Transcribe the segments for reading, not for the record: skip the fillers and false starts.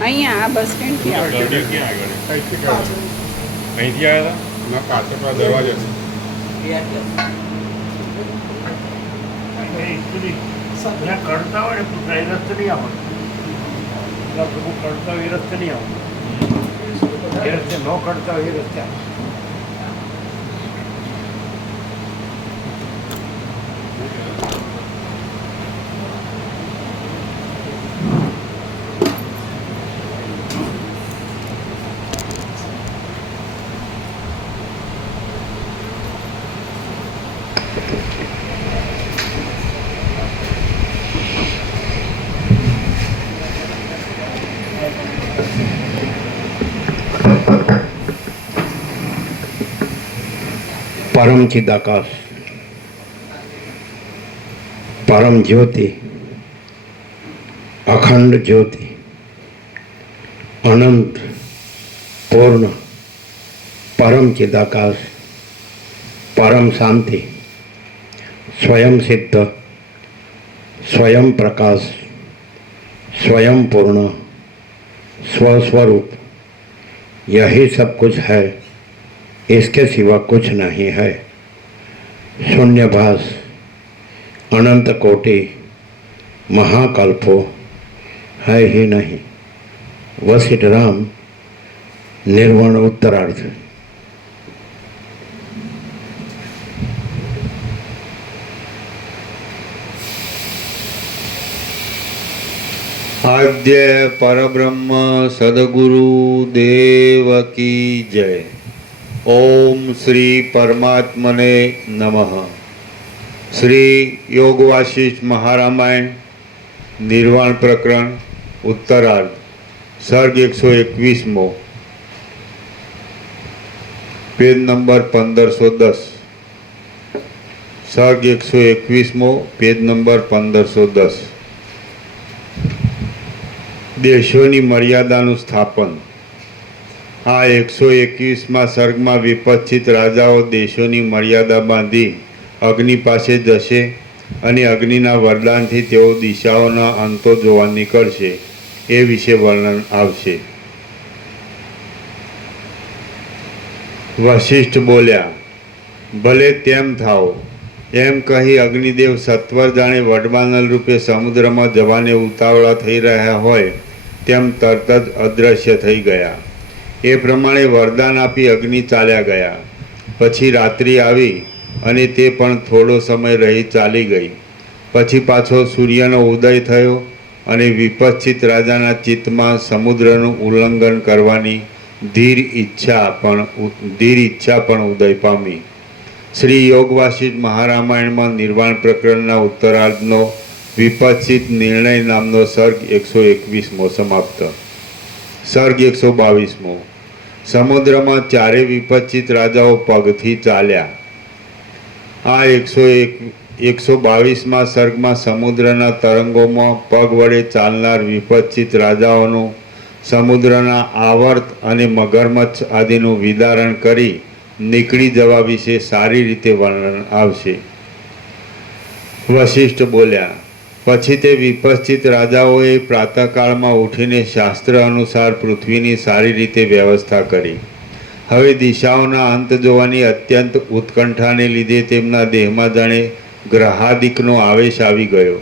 અહીંયા આ bus stand થી અહીંથી આવ્યા હતા પાછળ દરવાજો કરતા હોય ને એ રસ્તે નહીં આવવાનું, પ્રભુ કરતા હોય એ રસ્તે નહીં આવવાનું, એ રસ્તે ન કરતા હોય એ રસ્તે આવવાનું. परम चिदाकाश, परम ज्योति, अखंड ज्योति, अनंत पूर्ण, परम चिदाकाश, परम शांति, स्वयं सिद्ध, स्वयं प्रकाश, स्वयं पूर्ण, स्वस्वरूप, यही सब कुछ है, इसके सिवा कुछ नहीं है। शून्यभास, अनंत कोटि, महाकल्पो है ही नहीं। वशिष्ठ राम, निर्वाण उत्तरार्ध। आद्य परब्रह्म सद्गुरु देव की जय। ओम श्री परमात्मने नमः। श्री योग वासिष्ठ महारामायण निर्वाण प्रकरण उत्तरार्ध, सर्ग 121मो, पेज नंबर 1510। सर्ग 121मो, पेज नंबर 1510। देशोनी मर्यादानुं स्थापन। आ 121 सर्गમાં વિપક્ષિત રાજાઓ દેશોની મર્યાદા બાંધી અગ્નિ પાસે જશે અને અગ્નિના વરદાનથી તેઓ દિશાઓના અંતો જોવા નીકળશે એ વિશે વર્ણન આવશે। વશિષ્ઠ બોલ્યા, ભલે તેમ થાઓ, એમ કહી અગ્નિદેવ સત્વર જાણે વડવાનલ રૂપે સમુદ્રમાં જવાને ઉતાવળા થઈ રહ્યા હોય તેમ તરત જ અદૃશ્ય થઈ ગયા। એ પ્રમાણે વરદાન આપી અગ્નિ ચાલ્યા ગયા। પછી રાત્રિ આવી અને તે પણ થોડો સમય રહી ચાલી ગઈ। પછી પાછો સૂર્યનો ઉદય થયો અને વિપક્ષિત રાજાના ચિત્તમાં સમુદ્રનું ઉલ્લંઘન કરવાની ધીર ઈચ્છા પણ ઉદય પામી। શ્રી યોગ વાસિષ્ઠ महारामायणમાં निर्वाण प्रकरणના उत्तरार्धનો विपक्षित निर्णय नामનો सर्ग 121મો समाप्त। सर्ग 122મો। समुद्रमा चारे विपक्षित राजाओ पगथी चाल्या। आ 122માં सर्गમાં समुद्रना तरंगों पग वडे चालनार विपक्षित राजाओनुं समुद्रना आवर्त अने मगरमच्छ आदिनुं विदारण करी નીકળી જવા વિશે સારી રીતે વર્ણન આવશે। વશિષ્ઠ બોલ્યા, પછી તે વિપક્ષિત રાજાઓએ પ્રાતઃકાળમાં ઉઠીને શાસ્ત્ર અનુસાર પૃથ્વીની સારી રીતે વ્યવસ્થા કરી। હવે દિશાઓના અંત જોવાની અત્યંત ઉત્કંઠાને લીધે તેમના દેહમાં જાણે ગ્રહાદિકનો આવેશ આવી ગયો।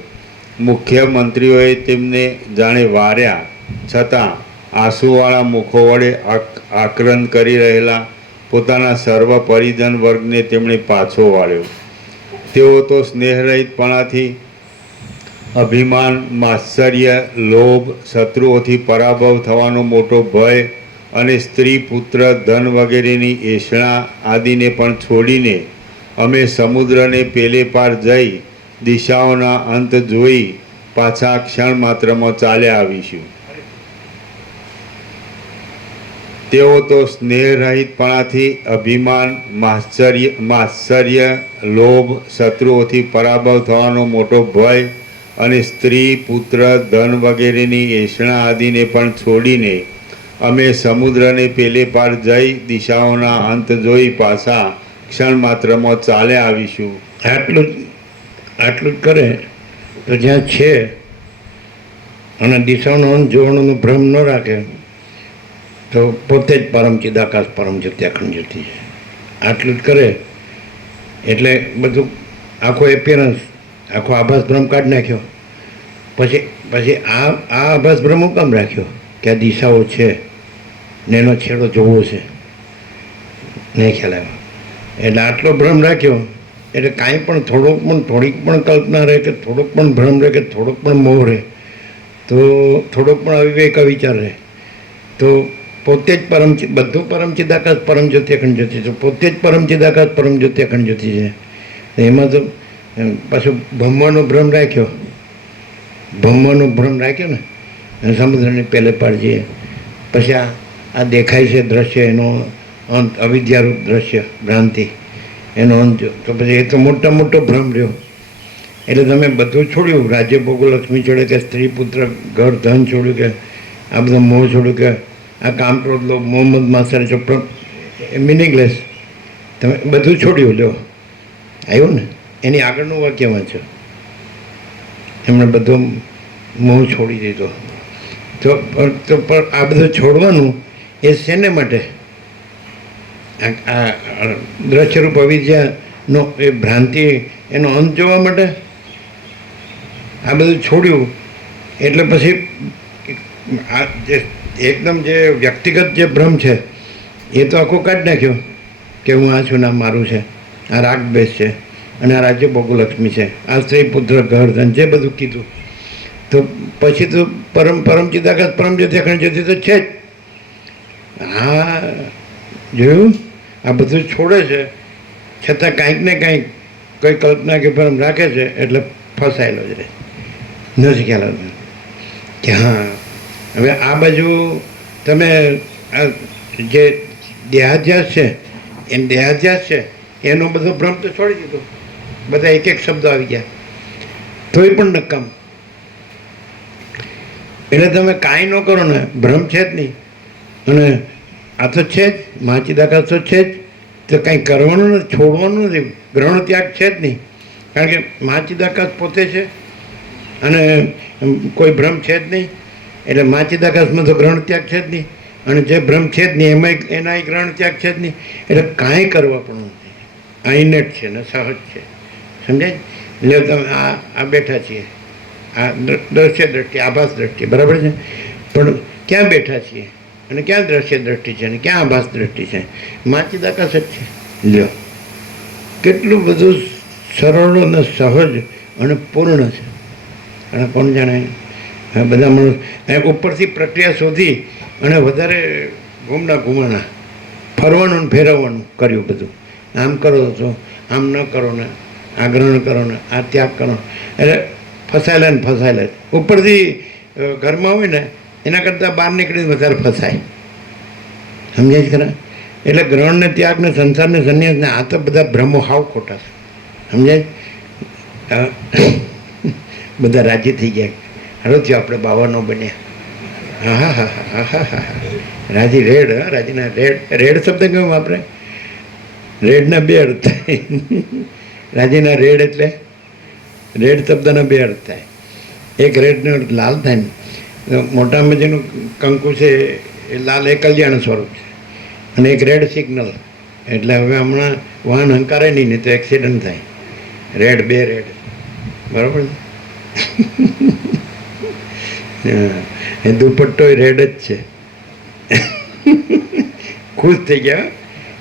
મુખ્ય મંત્રીઓએ તેમને જાણે વાર્યા, છતાં આંસુવાળા મુખો વડે આક્રંદ કરી રહેલા પોતાના સર્વ પરિજન વર્ગને તેમણે પાછો વાળ્યો। તેઓ તો સ્નેહરહિતપણાથી અભિમાન, માત્સર્ય, લોભ, શત્રુઓથી પરાભવ થવાનો મોટો ભય અને સ્ત્રી, પુત્ર, ધન વગેરેની એષણા આદિને પણ છોડીને અમે સમુદ્રને પેલે પાર જઈ દિશાઓના અંત જોઈ પાછા ક્ષણ માત્રમાં ચાલ્યા આવીશું। તેઓ તો સ્નેહરહિતપણાથી, અભિમાન, માત્સર્ય, લોભ, શત્રુઓથી પરાભવ થવાનો મોટો ભય અને સ્ત્રી, પુત્ર, ધન વગેરેની એષણા આદિને પણ છોડીને અમે સમુદ્રને પેલે પાર જઈ દિશાઓના અંત જોઈ પાછા ક્ષણ માત્રમાં ચાલ્યા આવીશું. આટલું જ કરે તો જ્યાં છે અને દિશાનો અંત જોવાનો ભ્રમ ન રાખે તો પોતે જ પરમ ચિદાકાશ પરમ જ્યોતિ અખંડ જ્યોતિ છે. આટલું જ કરે એટલે બધું આખો એપિયરન્સ, આખો આભાસ ભ્રમ કાઢી નાખ્યો. પછી આ આભાસ ભ્રમ કેમ રાખ્યો કે આ દિશાઓ છે ને એનો છેડો જોવો છે, નહીં ખ્યાલ આવ્યો. એટલે આટલો ભ્રમ રાખ્યો એટલે કાંઈ પણ થોડીક પણ કલ્પના રહે કે થોડોક પણ ભ્રમ રહે કે થોડોક પણ મોહ રહે તો થોડોક પણ અવિવેક વિચાર રહે તો પોતે જ બધું પરમ ચિદાકાશ પરમ જ્યોતિ અખંડ જ્યોતિ છે. પોતે જ પરમ ચિદાકાશ પરમ જ્યોતિ અખંડ જ્યોતિ છે. એમાં તો પાછું ભમવાનો ભ્રમ રાખ્યો ને સમુદ્રને પહેલે પાડજે. પછી આ દેખાય છે દ્રશ્ય, એનો અંત અવિદ્યારૂપ દ્રશ્ય ભ્રાંતિ, એનો અંત તો પછી એ તો મોટો ભ્રમ રહ્યો. એટલે તમે બધું છોડ્યું, રાજ્ય ભોગો લક્ષ્મી છોડ્યું કે સ્ત્રી પુત્ર ઘર ધન છોડ્યું કે આ બધો મોહ છોડ્યું કે આ કામ ક્રોધ લોભ મોહમ્મદ માસ્ટર ચોપડ મિનિંગલેસ, તમે બધું છોડ્યું. લ્યો આવ્યું ને, એની આગળનું વાક્ય વાંચો. એમણે બધો મોહ છોડી દીધો. તો પણ આ બધું છોડવાનું એ શેને માટે? આ દ્રશ્યરૂપ અવિદ્યાનો એ ભ્રાંતિ એનો અંત જોવા માટે આ બધું છોડ્યું. એટલે પછી આ જે એકદમ જે વ્યક્તિગત જે ભ્રમ છે એ તો આખો કાઢી નાખ્યો કે હું આ છું, ના મારું છે, આ રાગ દ્વેષ છે અને આ રાજ્ય ભોગલક્ષ્મી છે, આ સ્ત્રી પુત્ર ઘર ધન જે બધું કીધું. તો પછી તો પરમ ચિદાકાશ પરમ જ્યોતિ અખંડ જ્યોતિ તો છે જ. હા જોયું, આ બધું છોડે છે છતાં કાંઈક ને કાંઈક કોઈ કલ્પના કે ભ્રમ રાખે છે એટલે ફસાયેલો જ રહે. નથી ખ્યાલ આવતો કે હા હવે આ બાજુ તમે આ જે દેહાધ્યાસ છે એનો બધો ભ્રમ તો છોડી દીધો. બધા એક શબ્દો આવી ગયા તોય પણ નકામ. એટલે તમે કાંઈ ન કરો ને, ભ્રમ છે જ નહીં અને આ તો છે જ, મહાચિદાકાશ તો છે જ, તો કાંઈ કરવાનું નથી, છોડવાનું નથી, ગ્રહણ ત્યાગ છે જ નહીં. કારણ કે મહાચિદાકાશ પોતે છે અને કોઈ ભ્રમ છે જ નહીં. એટલે મહાચિદાકાશમાં તો ગ્રહણ ત્યાગ છે જ નહીં અને જે ભ્રમ છે જ નહીં એમાં એના ગ્રહણ ત્યાગ છે જ નહીં. એટલે કાંઈ કરવા પણ નથી, આ ઇનેટ છે ને સહજ છે. સમજાય? એટલે તમે આ બેઠા છીએ, આ દ્રશ્ય દ્રષ્ટિ, આભાસ દ્રષ્ટિ, બરાબર છે. પણ ક્યાં બેઠા છીએ અને ક્યાં દ્રશ્ય દ્રષ્ટિ છે અને ક્યાં આભાસ દ્રષ્ટિ છે? મહાચિદાકાશ જ છે. લ્યો કેટલું બધું સરળ અને સહજ અને પૂર્ણ છે. અને કોણ જાણે બધા માણસ ઉપરથી પ્રક્રિયા શોધી અને વધારે ઘૂમવાના ફરવાનું ને ફેરવવાનું કર્યું બધું. આમ કરો તો આમ ન કરો ને, આ ગ્રહણ કરો ને, આ ત્યાગ કરો, એટલે ફસાયેલા જ. ઉપરથી ઘરમાં હોય ને એના કરતાં બહાર નીકળીને વધારે ફસાય. સમજાય છે ખરા? એટલે ગ્રહણ ને ત્યાગ ને સંસાર ને સંન્યાસ ને આ તો બધા ભ્રમો હાવ ખોટા છે. સમજાય? બધા રાજી થઈ ગયા. હાલો થયો આપણે બાવાનો બન્યા. હા રાજી રેડ. રાજીના રેડ શબ્દ કેવું આપણે? રેડના બે અર્થ થાય. રાજીના રેડ એટલે રેડ શબ્દના બે અર્થ થાય. એક રેડનો અર્થ લાલ થાય ને, મોટામાં જેનું કંકુ છે એ લાલ એ કલ્યાણ સ્વરૂપ છે અને એક રેડ સિગ્નલ એટલે હવે હમણાં વાહન હંકારે નહીં તો એક્સિડન્ટ થાય. રેડ બે રેડ, બરાબર. એ દુપટ્ટો રેડ જ છે. ખુશ થઈ ગયા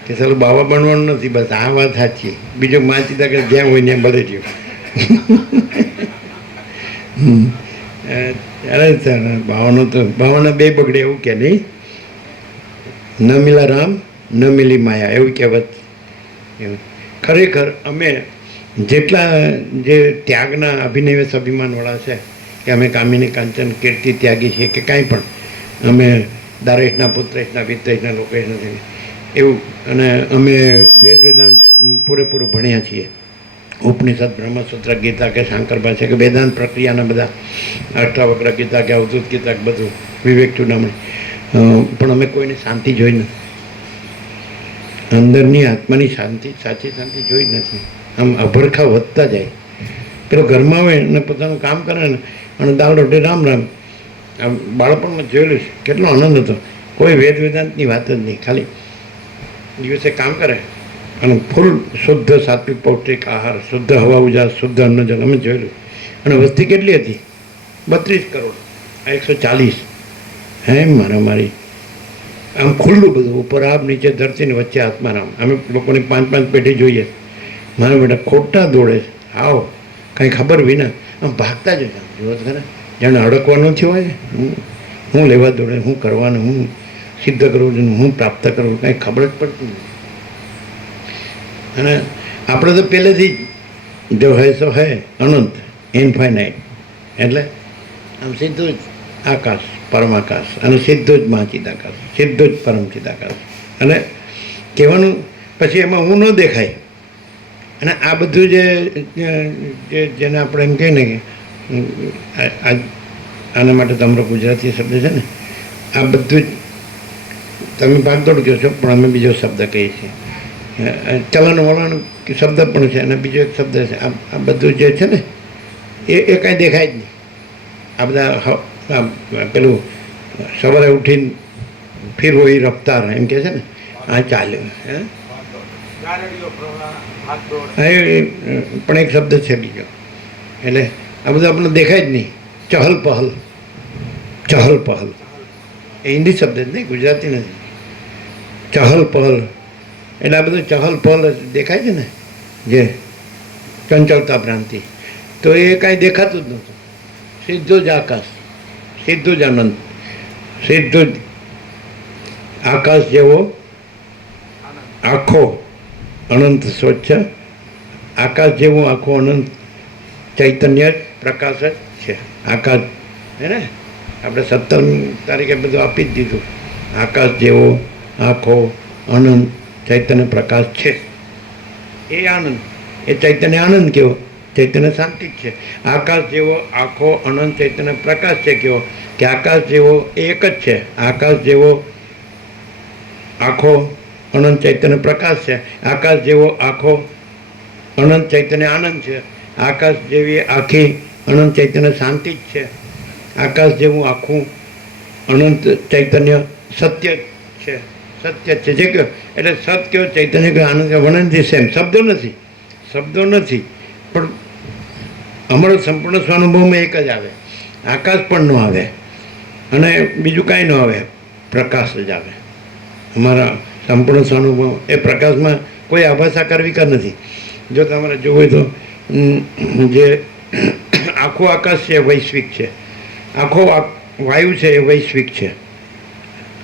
કે ચાલો બાવા બનવાનું નથી, બસ આ વાત સાચી. બીજું માચીતા કે જ્યાં હોય ત્યાં ભલે રહ્યું. અરે બાવાના બે બગડે એવું કે નહીં. ન મિલા રામ ન મિલી માયા એવું કહેવત. એવું ખરેખર અમે જેટલા જે ત્યાગના અભિનિવેશ અભિમાનવાળા છે કે અમે કામિની કાંચન કીર્તિ ત્યાગી છીએ કે કાંઈ પણ અમે દારેશના પુત્રેશના વિત્તેશના લોકેશના એવું. અને અમે વેદાંત પૂરેપૂરું ભણ્યા છીએ. ઉપનિષદ, બ્રહ્મસૂત્ર, ગીતા કે શાંકર ભાષા કે વેદાંત પ્રક્રિયાના બધા અષ્ટાવક્ર ગીતા કે અવધૂત ગીતા કે બધું વિવેક ચૂડામણી. પણ અમે કોઈને શાંતિ જોઈ નથી. અંદરની આત્માની શાંતિ, સાચી શાંતિ જોઈ નથી. આમ અભરખા વધતા જાય. પેલો ઘરમાં હોય અને પોતાનું કામ કરે ને અને દાળ રોટી રામ રામ. આમ બાળપણમાં જોયેલું છે, કેટલો આનંદ હતો. કોઈ વેદ વેદાંતની વાત જ નહીં. ખાલી દિવસે કામ કરે અને ફૂલ શુદ્ધ સાત્વિક પૌષ્ટિક આહાર, શુદ્ધ હવા ઉજાસ, શુદ્ધ અન્ન જલ અમે જોયેલું. અને વસ્તી કેટલી હતી? 32 કરોડ, 140. હે મારા મારી, આમ ખુલ્લું બધું, ઉપર આબ, નીચે ધરતીને વચ્ચે આત્મારામ. અમે લોકોને 5-5 પેઢી જોઈએ. મારા બેટા ખોટા દોડે છે, આવો કાંઈ ખબર વિના આમ ભાગતા જ હતા. જોવો ખરા, જાણે અડકવાનું થયું હોય. હું લેવા દોડે, હું કરવાનું, હું સિદ્ધ કરું છું, હું પ્રાપ્ત કરું, કાંઈ ખબર જ પડતી નથી. અને આપણે તો પહેલેથી જ જો હે સો હે, અનંત, ઇન્ફાઇનાઇટ. એટલે આમ સીધું જ આકાશ, પરમાકાશ, અને સીધું જ મહાચિદાકાશ, સીધું જ પરમચિદાકાશ. અને કહેવાનું પછી એમાં હું ન દેખાય. અને આ બધું જેને આપણે એમ કહીએ ને કે આના માટે તમારો ગુજરાતી શબ્દ છે ને, આ બધું જ તમે ભાગદોડ કહો છો, પણ અમે બીજો શબ્દ કહીએ છીએ. ચલણ વલણ શબ્દ પણ છે અને બીજો એક શબ્દ છે. આ બધું જે છે ને એ કાંઈ દેખાય જ નહીં. આ બધા પેલું સવારે ઉઠીને ફીરવો એ રફતાર એમ કહે છે ને, આ ચાલ્યો. પણ એક શબ્દ છે બીજો. એટલે આ બધું આપણને દેખાય જ નહીં. ચહલ પહલ, ચહલ પહલ એ હિન્દી શબ્દ જ નહીં, ગુજરાતી નથી. ચહલ પહલ એટલે આ બધું ચહલ પહલ દેખાય છે ને, જે ચંચળતા ભ્રાંતિ, તો એ કાંઈ દેખાતું જ નહોતું. સીધું જ આકાશ, સીધું જ આનંદ, સીધું જ આકાશ જેવો આખો અનંત સ્વચ્છ, આકાશ જેવું આખો અનંત ચૈતન્ય પ્રકાશ જ છે. આકાશ હે ને, આપણે 17મી તારીખે બધું આપી જ દીધું. આકાશ જેવો આખો અનંત ચૈતન્ય પ્રકાશ છે. એ આનંદ, એ ચૈતન્ય આનંદ કેવો? ચૈતન્ય શાંતિ જ છે. આકાશ જેવો આખો અનંત ચૈતન્ય પ્રકાશ છે કેવો? કે આકાશ જેવો એક જ છે. આકાશ જેવો આખો અનંત ચૈતન્ય પ્રકાશ છે. આકાશ જેવો આખો અનંત ચૈતન્ય આનંદ છે. આકાશ જેવી આખી અનંત ચૈતન્ય શાંતિ જ છે. આકાશ જેવું આખું અનંત ચૈતન્ય સત્ય છે. સત્ય છે જે કહ્યું એટલે સત કયો, ચૈતન્ય કયો, આનંદ કયો, વર્ણનથી સેમ. શબ્દો નથી, શબ્દો નથી, પણ અમારો સંપૂર્ણ સ્વાનુભવમાં એક જ આવે. આકાશ પણ ન આવે અને બીજું કાંઈ ન આવે, પ્રકાશ જ આવે. અમારા સંપૂર્ણ સ્વાનુભવ એ પ્રકાશમાં કોઈ આભાસાકાર વિકાર નથી. જો તમારે જોવું હોય તો જે આખું આકાશ છે એ વૈશ્વિક છે, આખો વાયુ છે એ વૈશ્વિક છે,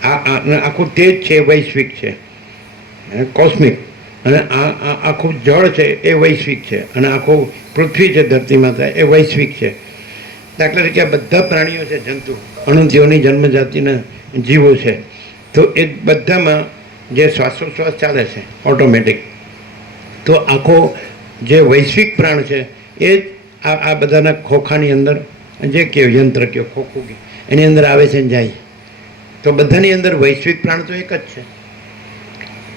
આખું તેજ છે એ વૈશ્વિક છે, કોસ્મિક. અને આખું જળ છે એ વૈશ્વિક છે, અને આખું પૃથ્વી છે ધરતી માતા એ વૈશ્વિક છે. દાખલા તરીકે આ બધા પ્રાણીઓ છે, જંતુ, અણુજીવોની જન્મજાતિના જીવો છે, તો એ બધામાં જે શ્વાસોશ્વાસ ચાલે છે ઓટોમેટિક, તો આખો જે વૈશ્વિક પ્રાણ છે એ જ આ બધાના ખોખાની અંદર જે કયો યંત્ર કયો ખોખું કયો એની અંદર આવે છે ને જાય. તો બધાની અંદર વૈશ્વિક પ્રાણ તો એક જ છે.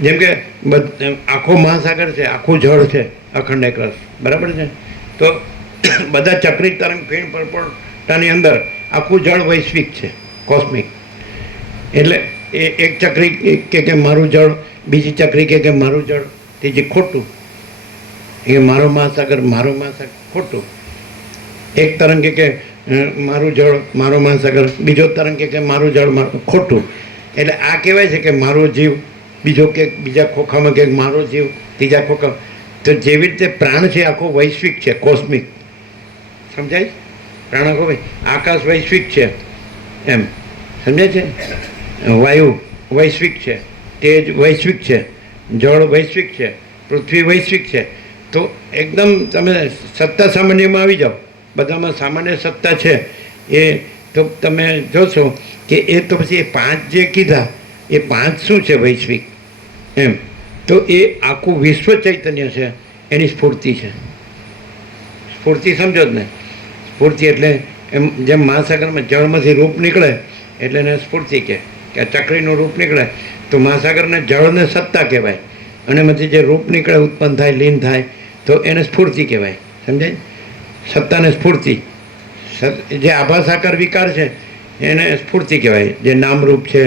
જેમ કે આખો મહાસાગર છે, આખું જળ છે, અખંડ એક રસ, બરાબર છે. તો બધા ચક્રી તરંગ ફીણ પરપોટાની અંદર આખું જળ વૈશ્વિક છે, કોસ્મિક. એટલે એ એક ચક્રી કે મારું જળ, બીજી ચક્રી કે મારું જળ, ત્રીજી ખોટું, એ મારો મહાસાગર ખોટું. એક તરંગ કે મારું જળ મારો મહાસાગર, બીજો તરંગ કે મારું જળ મારું, ખોટું. એટલે આ કહેવાય છે કે મારો જીવ, બીજો કે બીજા ખોખામાં કે મારો જીવ, ત્રીજા ખોખામાં. તો જેવી રીતે પ્રાણ છે આખો વૈશ્વિક છે, કોસ્મિક. સમજાય? પ્રાણ આખો આકાશ વૈશ્વિક છે એમ, સમજાય છે? વાયુ વૈશ્વિક છે, તેજ વૈશ્વિક છે, જળ વૈશ્વિક છે, પૃથ્વી વૈશ્વિક છે. તો એકદમ તમે સત્તા સામાન્યમાં આવી જાઓ, બધામાં સામાન્ય સત્તા છે એ તો તમે જોશો કે એ તો પછી એ 5 જે કીધા એ 5 શું છે વૈશ્વિક એમ, તો એ આખું વિશ્વ ચૈતન્ય છે, એની સ્ફૂર્તિ છે. સ્ફૂર્તિ સમજો જ ને, સ્ફૂર્તિ એટલે એમ જેમ મહાસાગરમાં જળમાંથી રૂપ નીકળે એટલે એને સ્ફૂર્તિ કહે કે આ ચક્રીનું રૂપ નીકળે તો મહાસાગરને જળને સત્તા કહેવાય, અને એમાંથી જે રૂપ નીકળે ઉત્પન્ન થાય લીન થાય તો એને સ્ફૂર્તિ કહેવાય. સમજાય? સત્તાને સ્ફૂર્તિ. જે આભાસાકાર વિકાર છે એને સ્ફૂર્તિ કહેવાય, જે નામરૂપ છે,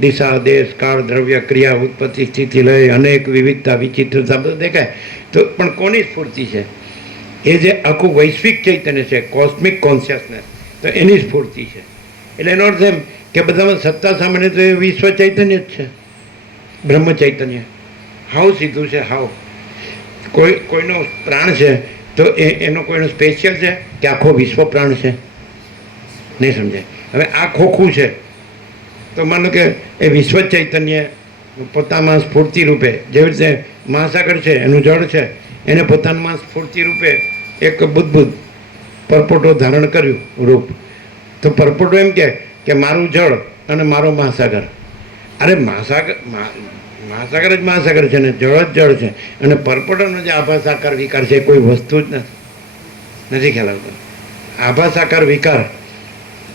દિશા દેશ કાળ દ્રવ્ય ક્રિયા ઉત્પત્તિ સ્થિતિ લય અનેક વિવિધતા વિચિત્રતા બધું દેખાય. તો પણ કોની સ્ફૂર્તિ છે? એ જે આખું વૈશ્વિક ચૈતન્ય છે, કોસ્મિક કોન્શિયસનેસ, તો એની સ્ફૂર્તિ છે. એટલે એનો અર્થ એમ કે બધામાં સત્તા સામાન્ય તો એ વિશ્વ ચૈતન્ય જ છે, બ્રહ્મ ચૈતન્ય. હાવ સીધું છે, હાવ. કોઈનો પ્રાણ છે તો એનો કોઈનો સ્પેશિયલ છે કે આખો વિશ્વ પ્રાણ છે? નહીં સમજાય. હવે આ ખોખું છે તો માનો કે એ વિશ્વ ચૈતન્ય પોતામાં સ્ફૂર્તિ રૂપે, જેવી રીતે મહાસાગર છે એનું જળ છે, એને પોતાનામાં સ્ફૂર્તિ રૂપે એક બુદ્ધ પરપોટો ધારણ કર્યું રૂપ. તો પરપોટો એમ કે મારું જળ અને મારો મહાસાગર. અરે મહાસાગર જ મહાસાગર છે ને, જળ જ જળ છે, અને પરપોટોનો જે આભાસાકાર વિકાર છે એ કોઈ વસ્તુ જ નથી ખ્યાલ આવતો. આભાસાકાર વિકાર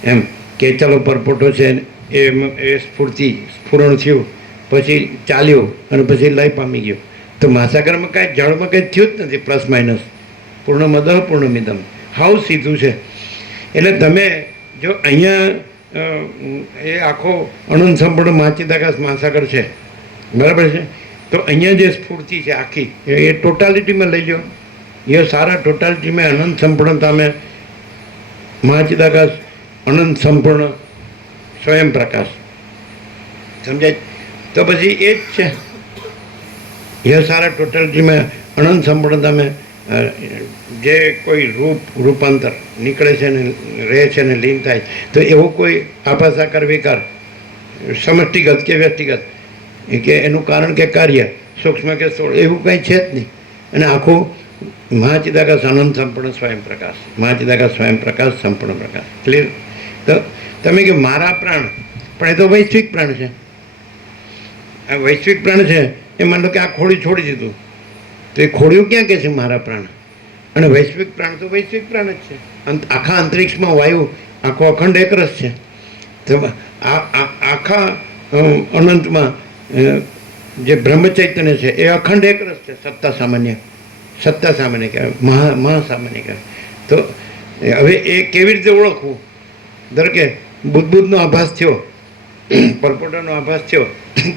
એમ કે ચાલો પરપોટો છે એ સ્ફુરણ થયું, પછી ચાલ્યું અને પછી લય પામી ગયું. તો મહાસાગરમાં કાંઈ જળમાં કંઈ થયું જ નથી, પ્લસ માઇનસ, પૂર્ણમદ પૂર્ણમિદમ, હાવ સીધું છે. એટલે તમે જો અહીંયા એ આખો અનંત સંપૂર્ણ માચિદાકાશ મહાસાગર છે, બરાબર છે, તો અહીંયા જે સ્ફૂર્તિ છે આખી એ ટોટાલિટીમાં લઈ લો. એ સારા ટોટાલિટીમાં અનંત સંપૂર્ણતામાં મહાચિદાકાશ અનંત સંપૂર્ણ સ્વયં પ્રકાશ. સમજાય? તો પછી એ જ છે. એ સારા ટોટાલિટીમાં અનંત સંપૂર્ણતામાં જે કોઈ રૂપાંતર નીકળે છે ને રહે છે ને લીન થાય, તો એવો કોઈ આભાસાકાર વિકાર સમષ્ટિગત કે વ્યક્તિગત કે એનું કારણ કે કાર્ય સૂક્ષ્મ કે સ્થૂળ એવું કંઈ છે જ નહીં. અને આખું મહાચિદાકાશ અનંત સંપૂર્ણ સ્વયં પ્રકાશ, મહાચિદાકાશ સ્વયં પ્રકાશ સંપૂર્ણ પ્રકાશ. ક્લિયર? તો તમે કે મારા પ્રાણ, પણ એ તો વૈશ્વિક પ્રાણ છે. આ વૈશ્વિક પ્રાણ છે એ માનો કે આ ખોડી છોડી દીધું તો એ ખોડિયું ક્યાં કહે છે મારા પ્રાણ? અને વૈશ્વિક પ્રાણ તો વૈશ્વિક પ્રાણ જ છે. આખા અંતરિક્ષમાં વાયુ આખો અખંડ એકરસ છે. તો આખા અનંતમાં જે બ્રહ્મ ચૈતન્ય છે એ અખંડ એકરસ છે. સત્તા સામાન્ય કહેવાય, મહાસામાન્ય કહેવાય. તો હવે એ કેવી રીતે ઓળખવું? ધારો કે બુદ્ધનો આભાસ થયો, પરપોટોનો આભાસ થયો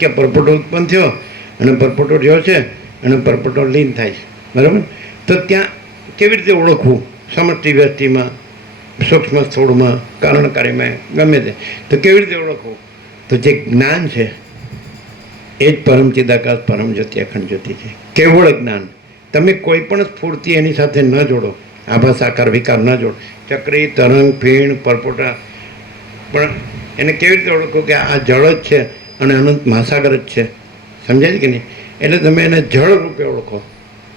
કે પરપોટો ઉત્પન્ન થયો અને પરપોટો રહ્યો છે અને પરપોટો લીન થાય છે, બરાબર? તો ત્યાં કેવી રીતે ઓળખવું? સમષ્ટિ વ્યષ્ટિમાં, સૂક્ષ્મ સ્થૂળમાં, કારણકારીમાં, ગમે તે. તો કેવી રીતે ઓળખવું? તો જે જ્ઞાન છે એ જ પરમ ચિદાકાશ પરમ જ્યોતિ અખંડ જ્યોતિ છે. કેવળ જ્ઞાન. તમે કોઈ પણ સ્ફૂર્તિ એની સાથે ન જોડો, આભાસાકાર વિકાર ન જોડો, ચક્રી તરંગ ફીણ પરપોટા, પણ એને કેવી રીતે ઓળખો કે આ જળ જ છે અને અનંત મહાસાગર જ છે? સમજાય કે નહીં? એટલે તમે એને જળ રૂપે ઓળખો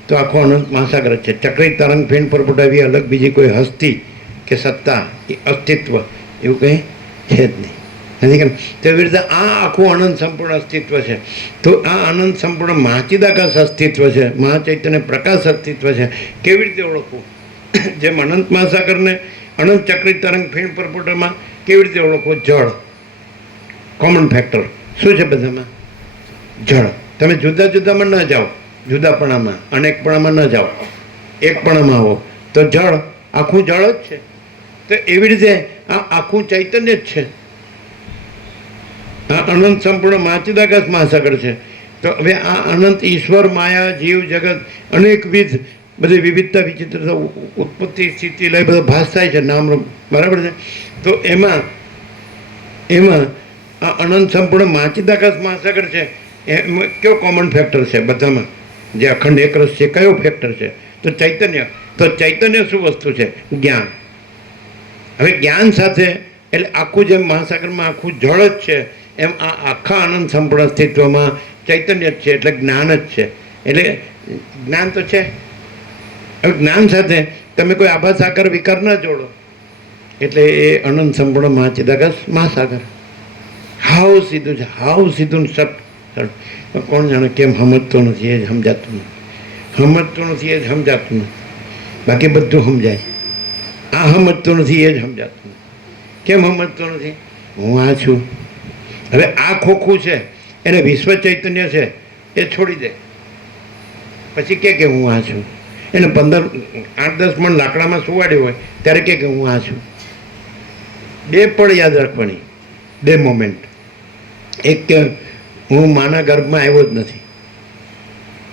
તો આખો અનંત મહાસાગર જ છે. ચક્રી તરંગ ફીણ પરપોટા એવી અલગ બીજી કોઈ હસ્તી કે સત્તા કે અસ્તિત્વ એવું કંઈ છે જ નહીં, નથી કે? તેવી રીતે આ આખું અનંત સંપૂર્ણ અસ્તિત્વ છે. તો આ અનંત સંપૂર્ણ મહાચિદાકાશ અસ્તિત્વ છે, મહાચૈતન્ય પ્રકાશ અસ્તિત્વ છે. કેવી રીતે ઓળખવું? જેમ અનંત મહાસાગરને અનંત ચક્રી તરંગ ફીણ પરપોટામાં કેવી રીતે ઓળખવું? જળ. કોમન ફેક્ટર શું છે બધામાં? જળ. તમે જુદા જુદામાં ન જાઓ, જુદાપણામાં અનેકપણામાં ન જાઓ, એકપણામાં આવો તો જળ, આખું જળ જ છે. તો એવી રીતે આ આખું ચૈતન્ય જ છે. આ અનંત સંપૂર્ણ મહાચિદાકાશ મહાસાગર છે. તો હવે આ અનંત ઈશ્વર, માયા, જીવ જગત અનેકવિધ બધી વિવિધતા વિચિત્રતા ઉત્પત્તિ સ્થિતિ લઈ બધો ભાસ થાય છે, નામરૂપ, બરાબર છે? તો એમાં આ અનંત સંપૂર્ણ મહાચિદાકાશ મહાસાગર છે એમાં કયો કોમન ફેક્ટર છે બધામાં? જે અખંડ એકરસ છે કયો ફેક્ટર છે? તો ચૈતન્ય. તો ચૈતન્ય શું વસ્તુ છે? જ્ઞાન. હવે જ્ઞાન સાથે એટલે આખું જેમ મહાસાગરમાં આખું જળ જ છે એમ આ આખા અનંત સંપૂર્ણ અસ્તિત્વમાં ચૈતન્ય જ છે, એટલે જ્ઞાન જ છે. એટલે જ્ઞાન તો છે. હવે જ્ઞાન સાથે તમે કોઈ આભાસાકાર વિકાર ન જોડો, એટલે એ અનંત સંપૂર્ણ મહાચિદાકાશ મહાસાગર. હાવ સીધું છે, હાવ સીધું ને સટ સટ. કોણ જાણે કેમ સમજતો નથી, એ જ સમજાતું નથી. સમજતું નથી, એ જ સમજાતું નથી. બાકી બધું સમજાય. આ સમજતું નથી, એ જ સમજાતું નથી. કેમ સમજતો નથી? હું આ છું. હવે આ ખોખું છે, એને વિશ્વ ચૈતન્ય છે એ છોડી દે, પછી કે હું આ છું. એને 8-10 મણ લાકડામાં સુવાડ્યો હોય ત્યારે કે હું આ છું. બે પળ યાદ રાખવાની, બે મોમેન્ટ. એક કે હું માના ગર્ભમાં આવ્યો જ નથી,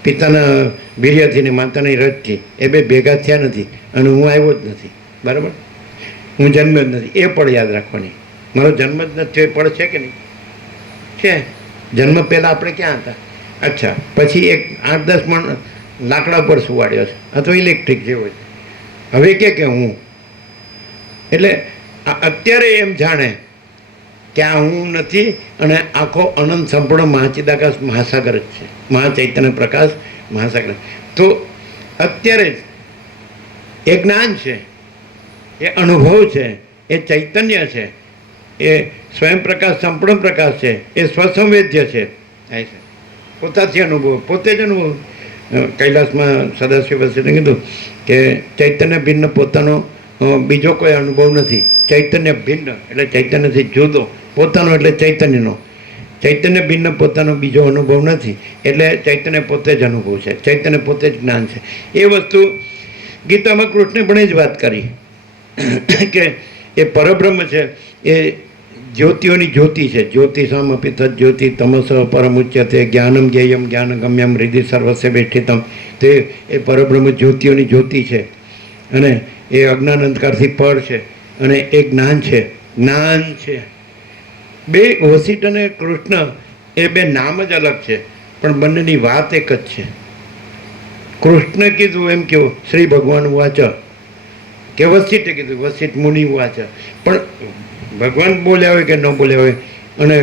પિતાના વીર્યથી ને માતાની રથથી, એ બે ભેગા થયા નથી, અને હું આવ્યો જ નથી. બરાબર? હું જન્મ્યો જ નથી, એ પળ યાદ રાખવાની. મારો જન્મ જ નથી થયો, એ પળ છે કે નહીં? છે. જન્મ પહેલાં આપણે ક્યાં હતા? અચ્છા, પછી એક 8-10 મણ લાકડા પર સુવાડ્યો છે, અથવા ઇલેક્ટ્રિક જેવો છે. હવે કે હું, એટલે અત્યારે એમ જાણે કે આ હું નથી, અને આખો અનંત સંપૂર્ણ મહાચિદાકાશ મહાસાગર જ છે, મહાચૈતન્ય પ્રકાશ મહાસાગર. તો અત્યારે જ એ જ્ઞાન છે, એ અનુભવ છે, એ ચૈતન્ય છે, એ સ્વયં પ્રકાશ સંપૂર્ણ પ્રકાશ છે, એ સ્વસંવેદ્ય છે. પોતાથી અનુભવ, પોતે જ અનુભવ. કૈલાસમાં સદાશિવ વસીને કીધું કે ચૈતન્ય ભિન્ન પોતાનો બીજો કોઈ અનુભવ નથી. ચૈતન્ય ભિન્ન એટલે ચૈતન્યથી જુદો, પોતાનો એટલે ચૈતન્યનો. ચૈતન્ય ભિન્ન પોતાનો બીજો અનુભવ નથી, એટલે ચૈતન્ય પોતે જ અનુભવ છે, ચૈતન્ય પોતે જ જ્ઞાન છે. એ વસ્તુ ગીતામાં કૃષ્ણે પણ એ જ વાત કરી કે એ પરબ્રહ્મ છે, એ જ્યોતિઓની જ્યોતિ છે. જ્યોતિષામપી તદ જ્યોતિ તમસ પરમુચ્યતે જ્ઞાનમ જ્ઞેયમ જ્ઞાનગમ્યમ હૃદિ સર્વસ્ય વેષ્ટિતમ. તે એ પરબ્રહ્મ જ્યોતિઓની જ્યોતિ છે, અને એ અજ્ઞાન અંધકારથી પર છે, અને એ જ્ઞાન છે. જ્ઞાન છે. બે વસિષ્ઠ અને કૃષ્ણ એ બે નામ જ અલગ છે, પણ બંનેની વાત એક જ છે. કૃષ્ણ કીધું એમ કેવું શ્રી ભગવાન વાચ, કે વસિષ્ઠે કીધું વસિષ્ઠ મુનિ વાચ. પણ ભગવાન બોલ્યા હોય કે ન બોલ્યા હોય, અને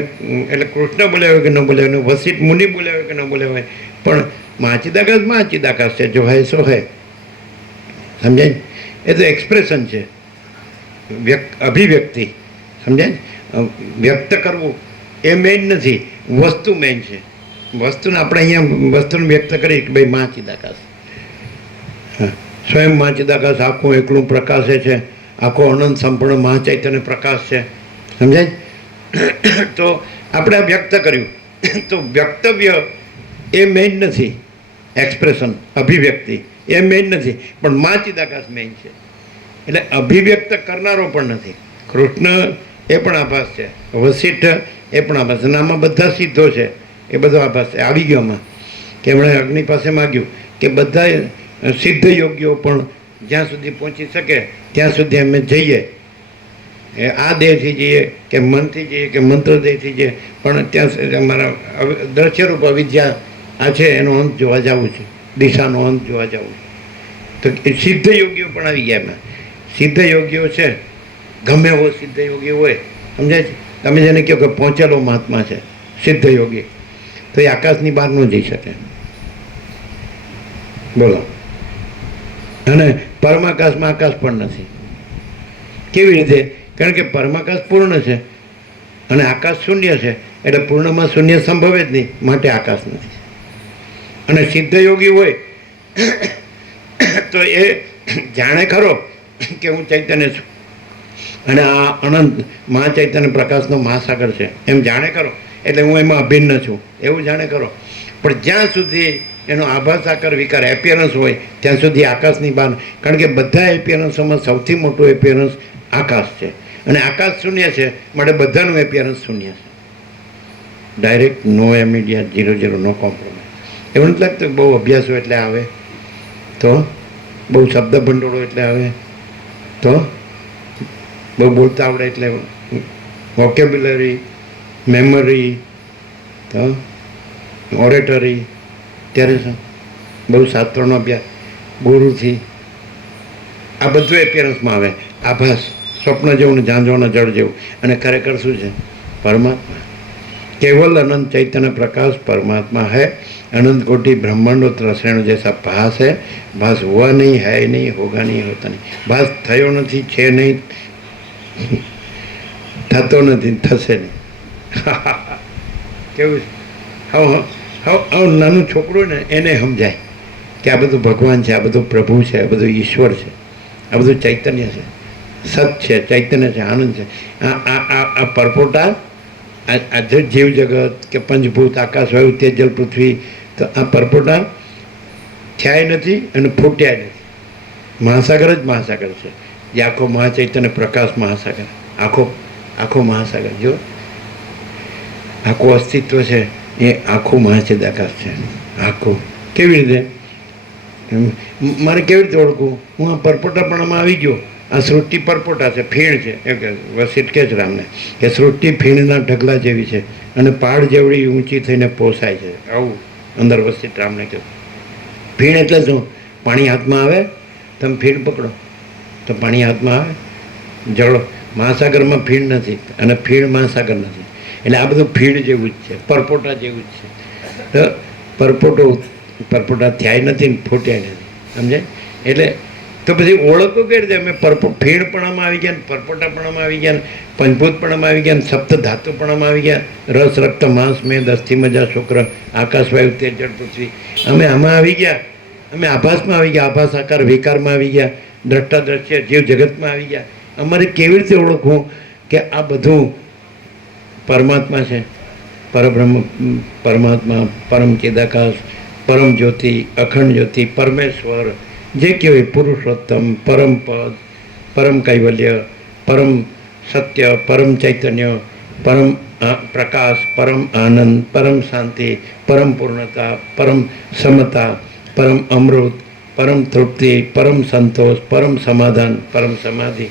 એટલે કૃષ્ણ બોલ્યા હોય કે ન બોલ્યા હોય, વસિષ્ઠ મુનિ બોલ્યા હોય કે ન બોલ્યા હોય, પણ મહાચિદાકાશ છે. જો હે સો હે. સમજાય? એ તો એક્સપ્રેશન છે, અભિવ્યક્તિ. સમજાય? વ્યક્ત કરવું એ મેઇન નથી, વસ્તુ મેઇન છે. વસ્તુને આપણે અહીંયા વસ્તુને વ્યક્ત કરી કે ભાઈ મહાચિદાકાશ, સ્વયં મહાચિદાકાશ આખું એકલું પ્રકાશે છે, આખો અનંત સંપૂર્ણ મહાચૈતન્ય પ્રકાશ છે. સમજાય? તો આપણે આ વ્યક્ત કર્યું, તો વ્યક્તવ્ય એ મેઇન નથી, એક્સપ્રેશન અભિવ્યક્તિ એ મેઇન નથી, પણ મહાચિદાકાશ મેઇન છે. એટલે અભિવ્યક્ત કરનારો પણ નથી. કૃષ્ણ એ પણ આભાસ છે, વસિષ્ઠ એ પણ આભાસ છે, આમાં બધા સિદ્ધો છે, એ બધો આભાસ છે. આવી ગયો આમાં કે એમણે અગ્નિ પાસે માગ્યું કે બધા સિદ્ધ યોગીઓ પણ જ્યાં સુધી પહોંચી શકે ત્યાં સુધી અમે જઈએ, આ દેહથી જઈએ કે મનથી જઈએ કે મંત્ર દેહથી જઈએ, પણ ત્યાં સુધી અમારા દ્રશ્યરૂપ અવિદ્યા આ છે એનો અંત જોવા જવું છે, દિશાનો અંત જોવા જવું છે. તો એ સિદ્ધ યોગીઓ પણ આવી ગયા એમાં. સિદ્ધ યોગીઓ છે, ગમે એવો સિદ્ધ યોગી હોય, સમજાય છે? તમે જેને કહો કે પહોંચેલો મહાત્મા છે સિદ્ધ યોગી, તો એ આકાશની બહાર ન જઈ શકે. બોલો. અને પરમાકાશમાં આકાશ પણ નથી. કેવી રીતે? કારણ કે પરમાકાશ પૂર્ણ છે અને આકાશ શૂન્ય છે, એટલે પૂર્ણમાં શૂન્ય સંભવે જ નહીં, માટે આકાશ નથી. અને સિદ્ધ યોગી હોય તો એ જાણે ખરો કે હું ચૈતન્ય છું, અને આ અનંત મહાચૈતન્ય પ્રકાશનો મહાસાગર છે એમ જાણે કરો, એટલે હું એમાં અભિન્ન છું એવું જાણે કરો. પણ જ્યાં સુધી એનો આભાસ આકાર વિકાર એપિયરન્સ હોય ત્યાં સુધી આકાશની બહાર, કારણ કે બધા એપિયરન્સોમાં સૌથી મોટું એપિયરન્સ આકાશ છે, અને આકાશ શૂન્ય છે, માટે બધાનું એપિયરન્સ શૂન્ય છે. ડાયરેક્ટ નો ઇમિડિયેટ 0-0, નો કોમ્પ્રોમાઇઝ. એવું નથી લાગતું બહુ અભ્યાસો એટલે આવે, તો બહુ શબ્દ ભંડોળો એટલે આવે, તો બહુ બોલતા આવડે એટલે વોકેબ્યુલરી, મેમરી, તો ઓરેટરી, ત્યારે શું બહુ શાસ્ત્રોનો અભ્યાસ, ગુરુથી, આ બધું એપિયરન્સમાં આવે. આભાસ સ્વપ્ન જેવું ને ઝાંઝવાના જળ જેવું. અને ખરેખર શું છે? પરમાત્મા. केवल अनंत चैतन्य प्रकाश परमात्मा है. अनंत कोटि ब्रह्मांडो त्रसैण जैसा भास है. भास हुआ नहीं, है नहीं, होगा नहीं, होता नहीं. भास थयो नहीं, छे नहीं, થતો નથી, થશે નહીં. કેવું છે? હવે નાનું છોકરું ને એને સમજાય કે આ બધું ભગવાન છે, આ બધું પ્રભુ છે, આ બધું ઈશ્વર છે, આ બધું ચૈતન્ય છે, સત છે, ચૈતન્ય છે, આનંદ છે. આ પરપોટા, આ જીવ જગત કે પંચભૂત, આકાશ, વાયુ, તેજ, જલ, પૃથ્વી, તો આ પરપોટા થયા નથી અને ફૂટ્યા નથી. મહાસાગર જ મહાસાગર છે. એ આખો મહાચૈતન્ય પ્રકાશ મહાસાગર, આખો મહાસાગર. જો આખું અસ્તિત્વ છે એ આખું મહાચિદાકાશ છે. આખું કેવી રીતે મારે કેવી રીતે ઓળખવું? હું આ પરપોટાપણામાં આવી ગયો. આ સૃષ્ટિ પરપોટા છે, ફીણ છે. એમ કે વસિત કે જ રામને કે સૃષ્ટિ ફીણના ઢગલા જેવી છે અને પહાડ જેવડી ઊંચી થઈને પોસાય છે. આવું અંદર વસિત રામને કહ્યું. ફીણ એટલે શું? પાણી હાથમાં આવે, તમે ફીણ પકડો તો પાણી હાથમાં આવે. જળ મહાસાગરમાં ફીણ નથી અને ફીણ મહાસાગર નથી. એટલે આ બધું ફીણ જેવું જ છે, પરપોટા જેવું જ છે. તો પરપોટા થયા નથી ને ફૂટ્યા નથી. સમજાય? એટલે તો પછી ઓળખો કઈ રીતે? અમે ફીણપણામાં આવી ગયા, પરપોટાપણામાં આવી ગયા, પંચભૂતપણામાં આવી ગયા, સપ્ત ધાતુપણામાં આવી ગયા. રસ, રક્ત, માંસ, મેદ, અસ્થિ, મજા, શુક્ર, આકાશ, વાયુ, તેજ, જળ, પૃથ્વી. અમે આમાં આવી ગયા. અમે આભાસમાં આવી ગયા, આભાસ આકાર વિકારમાં આવી ગયા, દ્રષ્ટા દ્રશ્ય જીવ જગતમાં આવી ગયા. અમારે કેવી રીતે ઓળખવું કે આ બધું પરમાત્મા છે? પરબ્રહ્મ, પરમાત્મા, પરમ ચિદાકાશ, પરમ જ્યોતિ, અખંડ જ્યોતિ, પરમેશ્વર, જે કહેવાય પુરુષોત્તમ, પરમ પદ, પરમ કૈવલ્ય, પરમ સત્ય, પરમ ચૈતન્ય, પરમ પ્રકાશ, પરમ આનંદ, પરમ શાંતિ, પરમ પૂર્ણતા, પરમ સમતા, પરમ અમૃત, પરમ તૃપ્તિ, પરમ સંતોષ, પરમ સમાધાન, પરમ સમાધિ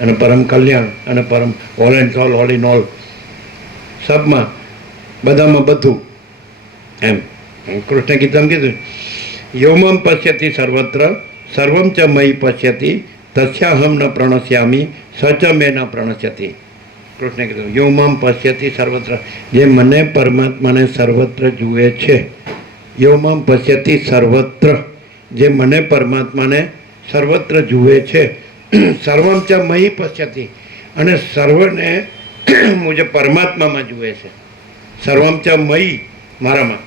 અને પરમ કલ્યાણ અને પરમ all and all in all. સબમાં, બધામાં બધું. એમ કૃષ્ણ ગીતામાં કીધું, યોમમ પશ્યતિ સર્વત્ર સર્વમ ચ મયી પશ્યતિ તસ્યાહમ ન પ્રણશ્યામી સ ચ મે ન પ્રણશ્યતિ. કૃષ્ણે કીધું યોમમ પશ્યતિ સર્વત્ર, જે મને પરમાત્માને સર્વત્ર જુએ છે. યોમમ પશ્યતિ સર્વત્ર, જે મને પરમાત્માને સર્વત્ર જુએ છે. સર્વમ ચ મયી પશ્યતિ, અને સર્વને મુજે પરમાત્મામાં જુએ છે. સર્વમ ચ મયી, મારામાં,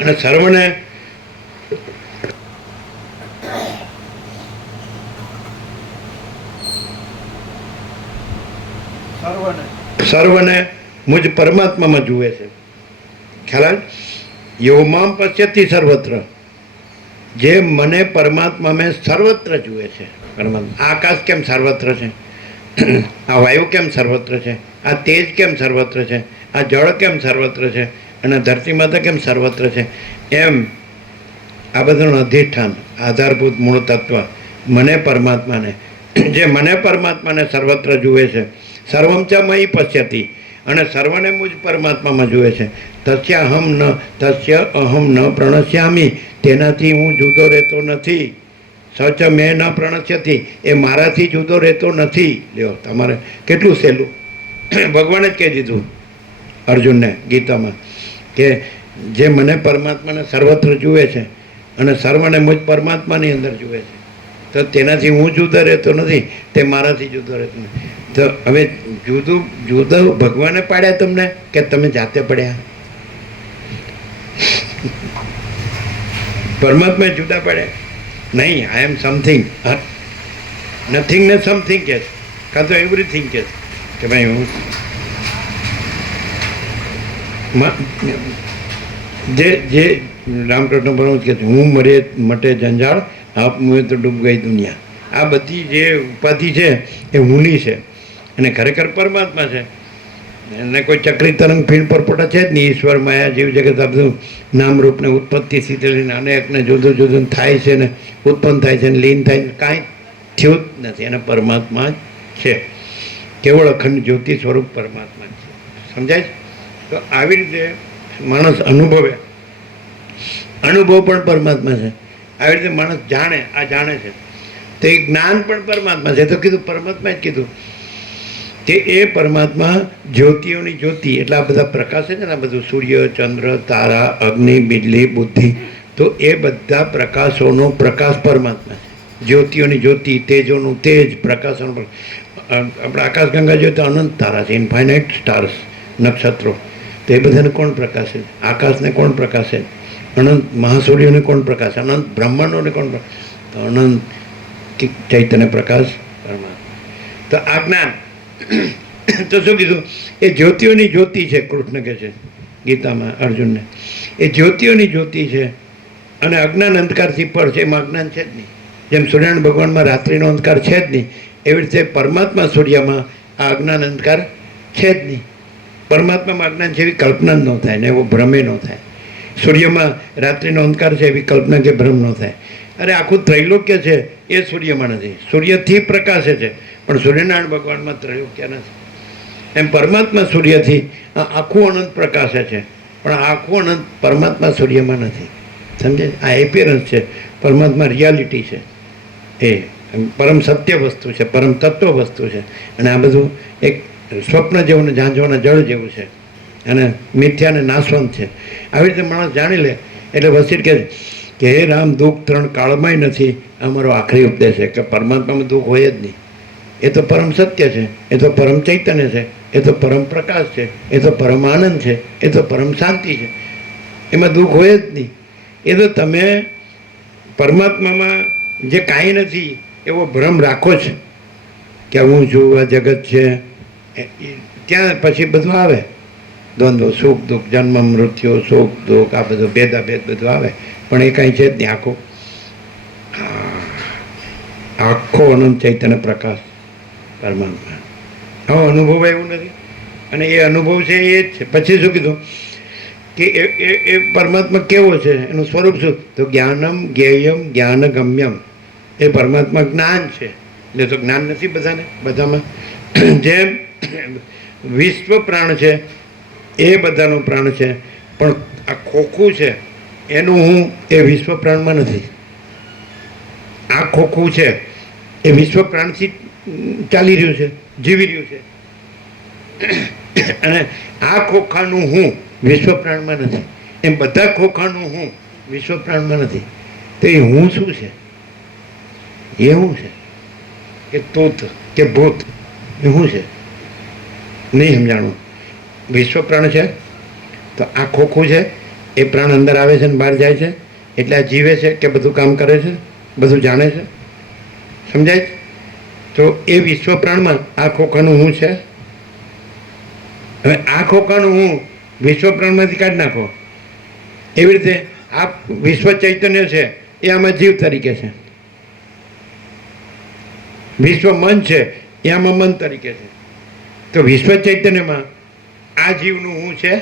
અને સર્વને મુજ પરમાત્મામાં જુએ છે. ખ્યાલ? યોમામ પશ્યતિ સર્વત્ર, જે મને પરમાત્મામાં સર્વત્ર જુએ છે. પરમાત્મા. આકાશ કેમ સર્વત્ર છે? આ વાયુ કેમ સર્વત્ર છે? આ તેજ કેમ સર્વત્ર છે? આ જળ કેમ સર્વત્ર છે? અને ધરતી માતા કેમ સર્વત્ર છે? એમ આ બધાનું અધિષ્ઠાન, આધારભૂત મૂળ તત્વ મને પરમાત્માને, જે મને પરમાત્માને સર્વત્ર જુએ છે. સર્વમ ચ મયી પશ્યતિ, અને સર્વને મુજ પરમાત્મામાં જુએ છે. તસ્ય અહમ ન પ્રણશ્યામી, તેનાથી હું જુદો રહેતો નથી. સચ મેં ન પ્રણશ્યતિ, એ મારાથી જુદો રહેતો નથી. લ્યો, તમારે કેટલું સહેલું. ભગવાને જ કહી દીધું અર્જુનને ગીતામાં કે જે મને પરમાત્માને સર્વત્ર જુએ છે અને સર્વને મુજ પરમાત્માની અંદર જુએ છે, તો તેનાથી હું જુદો રહેતો નથી, તે મારાથી જુદો રહેતો નથી. તો હવે જુદો ભગવાને પાડ્યા તમને કે તમે જાતે પડ્યા? પરમાત્મા જુદા પાડ્યા? નહીં. આઈ એમ સમથિંગ, નથિંગ ને સમથિંગ કે છે, કાં તો એવરીથિંગ કે છે કે ભાઈ હું જે રામકૃષ્ણ પરમહંસ કહે છે, હું મટે જંજાળ, આપ મુએ તો ડૂબ ગઈ દુનિયા. આ બધી જે ઉપાધિ છે એ હુંની છે અને ખરેખર પરમાત્મા છે. એને કોઈ ચક્રી તરંગ ફીણ પરપોટા છે જ નહીં. ઈશ્વર, માયા, જીવ જગત આ બધું નામરૂપને ઉત્પત્તિ સ્થિતિ લઈને અનેકને જુદું જુદું થાય છે ને ઉત્પન્ન થાય છે ને લીન થાય છે, કાંઈ થયું જ નથી. અને પરમાત્મા જ છે. કેવળ અખંડ જ્યોતિ સ્વરૂપ પરમાત્મા છે. સમજાય છે? તો આવી રીતે માણસ અનુભવ પણ પરમાત્મા છે. આવી રીતે માણસ જાણે, આ જાણે છે તો એ જ્ઞાન પણ પરમાત્મા છે. તો કીધું પરમાત્મા જ કીધું કે એ પરમાત્મા જ્યોતિઓની જ્યોતિ, એટલે આ બધા પ્રકાશ છે ને, આ બધું સૂર્ય, ચંદ્ર, તારા, અગ્નિ, બિજલી, બુદ્ધિ, તો એ બધા પ્રકાશોનો પ્રકાશ પરમાત્મા છે. જ્યોતિઓની જ્યોતિ, તેજોનું તેજ, પ્રકાશોનું આપણે આકાશગંગા જોઈએ તો અનંત તારા છે, ઇન્ફાઇનાઇટ સ્ટાર્સ, નક્ષત્રો. તો એ બધાને કોણ પ્રકાશે? આકાશને કોણ પ્રકાશે? અનંત મહાસૂર્યોને કોણ પ્રકાશે? અનંત બ્રહ્માંડોને કોણ પ્રકાશે? તો અનંત ચૈતન્ય પ્રકાશ પરમાત્મા. તો આ જ્ઞાન તો શું કીધું? એ જ્યોતિઓની જ્યોતિ છે. કૃષ્ણ કહે છે ગીતામાં અર્જુનને, એ જ્યોતિઓની જ્યોતિ છે અને અજ્ઞાન અંધકારથી પર છે. એમાં અજ્ઞાન છે જ નહીં. જેમ સૂર્યનારાયણ ભગવાનમાં રાત્રિનો અંધકાર છે જ નહીં, એવી રીતે પરમાત્મા સૂર્યમાં આ અજ્ઞાન અંધકાર છે જ નહીં. પરમાત્મામાં અજ્ઞાન છે એવી કલ્પના જ ન થાય ને એવો ભ્રમે ન થાય. સૂર્યમાં રાત્રિનો અંધકાર છે એવી કલ્પના કે ભ્રમ ન થાય. અરે આખું ત્રૈલોક્ય છે એ સૂર્યમાં નથી. સૂર્યથી પ્રકાશે છે પણ સૂર્યનારાયણ ભગવાનમાં ત્રૈલોક્ય નથી. એમ પરમાત્મા સૂર્યથી આખું અનંત પ્રકાશે છે પણ આખું અનંત પરમાત્મા સૂર્યમાં નથી. સમજે? આ એપિયરન્સ છે, પરમાત્મા રિયાલિટી છે, એ પરમ સત્ય વસ્તુ છે, પરમ તત્વ વસ્તુ છે. અને આ બધું એક સ્વપ્ન જેવું ને ઝાંઝવાના જળ જેવું છે અને મિથ્યાને નાશવંત છે. આવી રીતે માણસ જાણી લે એટલે વસીર કહે છે કે હે રામ, દુઃખ ત્રણ કાળમાંય નથી. અમારો આખરી ઉપદેશ છે કે પરમાત્મામાં દુઃખ હોય જ નહીં. એ તો પરમ સત્ય છે, એ તો પરમ ચૈતન્ય છે, એ તો પરમ પ્રકાશ છે, એ તો પરમ આનંદ છે, એ તો પરમ શાંતિ છે. એમાં દુઃખ હોય જ નહીં. એ તો તમે પરમાત્મામાં જે કાંઈ નથી એવો ભ્રમ રાખો જ કે હું છું, આ જગત છે. ત્યાં પછી બધું આવે, દ્વંદ્વ, સુખ દુઃખ, જન્મ મૃત્યુ, સુખ દુઃખ, આ બધું ભેદાભેદ બધું આવે પણ એ કાંઈ છે જ નહીં. આખો અનંત ચૈતન્ય પ્રકાશ પરમાત્મા. આવો અનુભવ એવું નથી અને એ અનુભવ છે એ જ છે. પછી શું કીધું કે એ પરમાત્મા કેવો છે? એનું સ્વરૂપ શું? તો જ્ઞાનમ જ્ઞેયમ જ્ઞાનગમ્યમ. એ પરમાત્મા જ્ઞાન છે. એટલે તો જ્ઞાન નથી બધાને, બધામાં જેમ વિશ્વ પ્રાણ છે એ બધાનો પ્રાણ છે પણ આ ખોખું છે એનું હું એ વિશ્વ પ્રાણમાં નથી. આ ખોખું છે એ વિશ્વ પ્રાણથી ચાલી રહ્યું છે, જીવી રહ્યું છે અને આ ખોખાનું હું વિશ્વ પ્રાણમાં નથી. એમ બધા ખોખાનું હું વિશ્વ પ્રાણમાં નથી. તો એ હું શું છે? એ હું છે કે તૂત કે ભૂત? એ શું છે? નહીં સમજાણું. વિશ્વ પ્રાણ છે તો આ ખોખું છે, એ પ્રાણ અંદર આવે છે ને બહાર જાય છે એટલે આ જીવે છે કે બધું કામ કરે છે, બધું જાણે છે. સમજાય? તો એ વિશ્વ પ્રાણમાં આ ખોખાનું હું છે. હવે આ ખોખાનું હું વિશ્વ પ્રાણમાંથી કાઢી નાખો. એવી રીતે આ વિશ્વ ચૈતન્ય છે એ આમાં જીવ તરીકે છે. વિશ્વ મન છે એ આમાં મન તરીકે છે. તો વિશ્વ ચૈતન્યમાં આ જીવનું હું છે.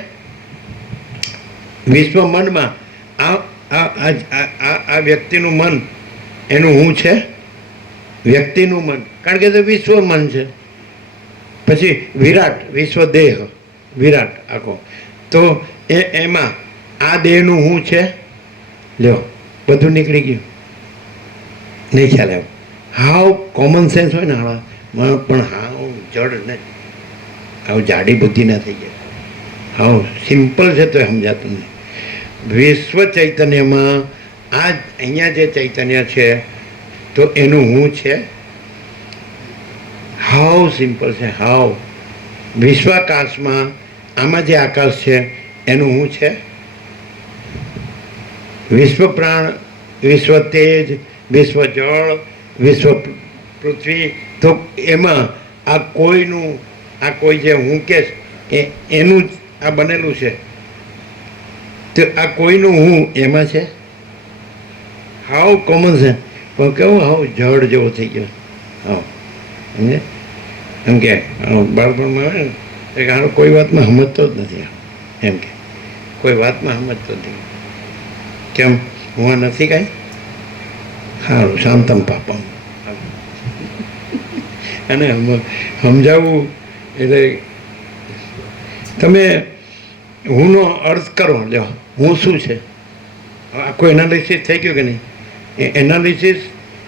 વિશ્વ મનમાં આ વ્યક્તિનું મન એનું હું છે. વ્યક્તિનું મન, કારણ કે તે વિશ્વ મન છે. પછી વિરાટ, વિશ્વ દેહ, વિરાટ આખો. તો એમાં આ દેહનું હું છે. લ્યો, બધું નીકળી ગયું. નહીં ખ્યાલ આવ્યો. હાવ કોમન સેન્સ હોય ને આમાં પણ હાવ જડ ને હાવ જાડી બુદ્ધિ ના થઈ જાય. હાવ સિમ્પલ છે તો સમજાતું નહીં. વિશ્વ ચૈતન્યમાં આ અહીંયા જે ચૈતન્ય છે તો એનું હું છે. હાવ સિમ્પલ છે, હાવ. વિશ્વાકાશમાં આમાં જે આકાશ છે એનું હું છે. વિશ્વ પ્રાણ, વિશ્વ તેજ, વિશ્વ જળ, વિશ્વ પૃથ્વી. તો એમાં આ કોઈનું, આ કોઈ જે હું કે એનું જ આ બનેલું છે. તો આ કોઈનું હું એમાં છે. હાવ કોમન છે પણ કેવું હાવ જળ જેવો થઈ ગયો. હા સમજે? એમ કે બાળપણમાં આવે ને એક હારો કોઈ વાતમાં સમજતો જ નથી. એમ કે કોઈ વાતમાં સમજતો જ નથી. કેમ? હું આ નથી કાંઈ સારું, શાંતમ પાપમ. અને સમજાવવું એટલે તમે હુંનો અર્થ કરો. લ્યો, હું શું છે? આખું એનાલિસિસ થઈ ગયું કે નહીં? એનાલિસિસ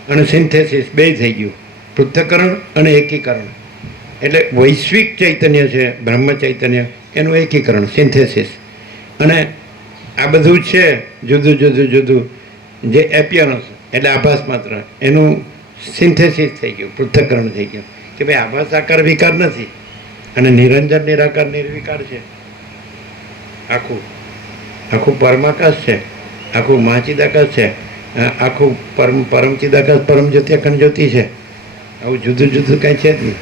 અને સિન્થેસિસ બે થઈ ગયું. પૃથ્થકરણ અને એકીકરણ. એટલે વૈશ્વિક ચૈતન્ય છે બ્રહ્મ ચૈતન્ય, એનું એકીકરણ, સિન્થેસિસ. અને આ બધું છે જુદું જુદું જુદું જે એપિયરન્સ એટલે આભાસ માત્ર, એનું સિન્થેસિસ થઈ ગયું, પૃથ્થકરણ થઈ ગયું. કે ભાઈ આભાસ આકાર વિકાર નથી અને નિરંજન નિરાકાર નિર્વિકાર છે. આખું આખું પરમાકાશ છે, આખું મહાચિદાકાશ છે, આખું પરમચિદાકાશ પરમ જ્યોતિ અખંડ જ્યોતિ છે. આવું જુદું જુદું કાંઈ છે જ નહીં.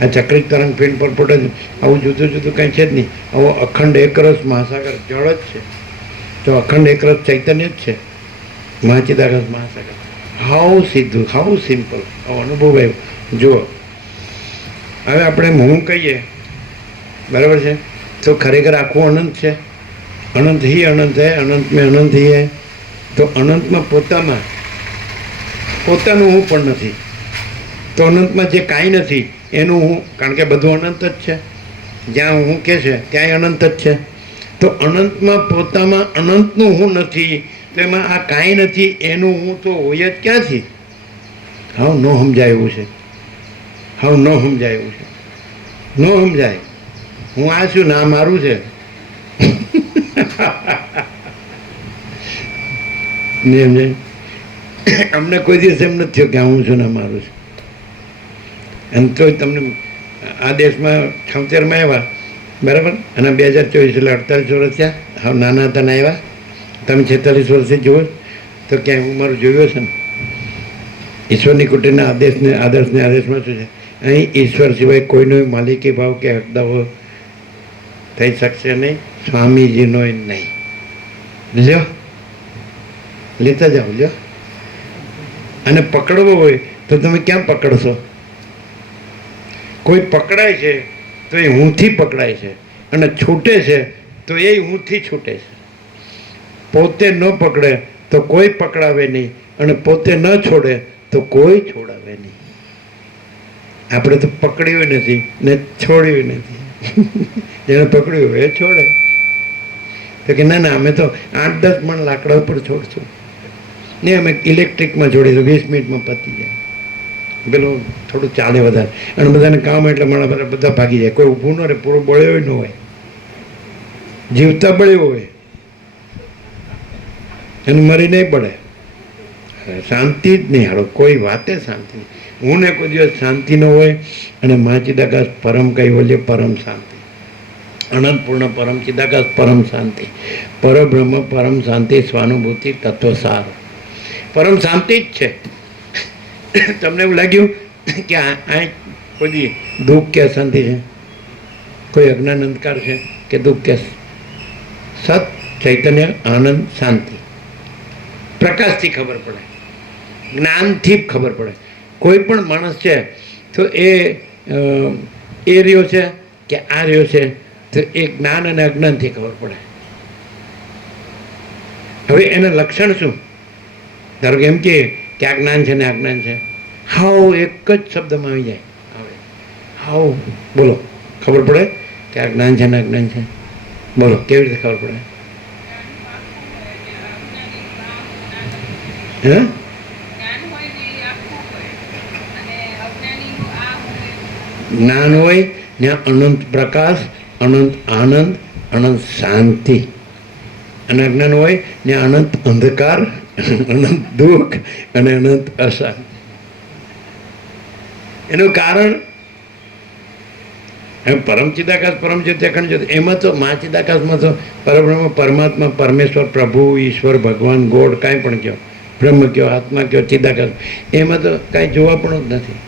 આ ચક્રિત તરંગ પિંડ પરપોટ જ આવું જુદું જુદું કાંઈ છે જ નહીં. આવો અખંડ એકરસ મહાસાગર જળ જ છે. તો અખંડ એકરસ ચૈતન્ય જ છે, મહાચિદાકાશ મહાસાગર. હાઉ સીધું, હાઉ સિમ્પલ. આવો અનુભવ આવ્યો. જુઓ, હવે આપણે હું કહીએ બરાબર છે, તો ખરેખર આખું અનંત છે. અનંત ही अनंत है, अनंत में अनंत ही है. તો અનંતમાં પોતાનું હું પણ નથી. તો અનંતમાં જે કાંઈ નથી એનું હું, કારણ કે બધું અનંત જ છે. જ્યાં હું કે છે ત્યાંય અનંત જ છે. તો અનંતમાં પોતામાં અનંતનું હું નથી, તો એમાં આ કાંઈ નથી એનું હું તો હોય જ ક્યાંથી? હાવ ન સમજાય એવું છે, હાવ ન સમજાય એવું છે, ન સમજાય. હું આ છું ના મારું છે. અમને કોઈ દિવસ એમ નથી થયો કે હું છું ને મારું છું. એમ તો તમને આ દેશમાં 76માં આવ્યા બરાબર, અને 2024 એટલે 48 વર્ષ થયા. હા, નાના હતા ને આવ્યા. તમે 46 વર્ષથી જુઓ તો ક્યાંય હું મારું જોયો છે ને. ઈશ્વરની કુટીરના આદેશને આદેશમાં શું છે? અહીં ઈશ્વર સિવાય કોઈનો માલિકી ભાવ કે હકદાવો થઈ શકશે નહીં, સ્વામીજીનો નહીં. લ્યો, લેતા જાઓ, લ્યો. અને પકડવો હોય તો તમે ક્યાં પકડશો? કોઈ પકડાય છે તો એ હુંથી પકડાય છે, અને છૂટે છે તો એ હુંથી છૂટે છે. પોતે ન પકડે તો કોઈ પકડાવે નહીં, અને પોતે ન છોડે તો કોઈ છોડાવે નહીં. આપણે તો પકડ્યું નથી ને છોડ્યું નથી. જેને પકડ્યું હોય એ છોડે. તો કે ના અમે તો 8-10 મણ લાકડા ઉપર છોડશું ને, અમે ઇલેક્ટ્રિકમાં છોડીશું, 20 મિનિટમાં પતી જાય. પેલું થોડું ચાલે વધારે, અને બધાને કામ એટલે મારા બધા ભાગી જાય. કોઈ ઊભું ન રહે, પૂરો બળ્યો ન હોય, જીવતા બળ્યો હોય અને મરી નહીં પડે. શાંતિ જ નહીં. હાલો, કોઈ વાતે શાંતિ નહીં. હું ને કોઈ દિવસ શાંતિ ન હોય. અને મહાચિદાકાશ પરમ કૈવલ્ય પરમ શાંતિ, અનંતપૂર્ણ પરમ ચિદાકાશ પરમ શાંતિ, પરબ્રહ્મ પરમ શાંતિ, સ્વાનુભૂતિ તત્વસાર પરમ શાંતિ જ છે. તમને એવું લાગ્યું કે આ કોઈ દુઃખ કે અશાંતિ છે? કોઈ અજ્ઞાન અંધકાર છે કે દુઃખ કે સત ચૈતન્ય આનંદ શાંતિ? પ્રકાશથી ખબર પડે, જ્ઞાનથી ખબર પડે. કોઈ પણ માણસ છે તો એ રહ્યો છે કે આ રહ્યો છે, તો એ જ્ઞાન અને અજ્ઞાનથી ખબર પડે. હવે એના લક્ષણ શું? ધારો કે એમ કે આ જ્ઞાન છે ને આ જ્ઞાન છે, હાવ એક જ શબ્દમાં આવી જાય. હવે હાવ બોલો, ખબર પડે કે આ જ્ઞાન છે ને અજ્ઞાન છે? બોલો, કેવી રીતે ખબર પડે? હે? જ્ઞાન હોય ત્યાં અનંત પ્રકાશ, અનંત આનંદ, અનંત શાંતિ. અને અજ્ઞાન હોય ત્યાં અનંત અંધકાર, અનંત દુઃખ અને અનંત અશાંતિ. એનું કારણ પરમ ચિદાકાશ પરમ જ્યોતિ અખંડ જ્યોતિ. એમાં તો મહાચિદાકાશમાં તો પરબ્રહ્મ પરમાત્મા પરમેશ્વર પ્રભુ ઈશ્વર ભગવાન ગોડ કાંઈ પણ કહો, બ્રહ્મ કહો, આત્મા કહો, ચિદાકાશ, એમાં તો કાંઈ જોવા પણ જ નથી.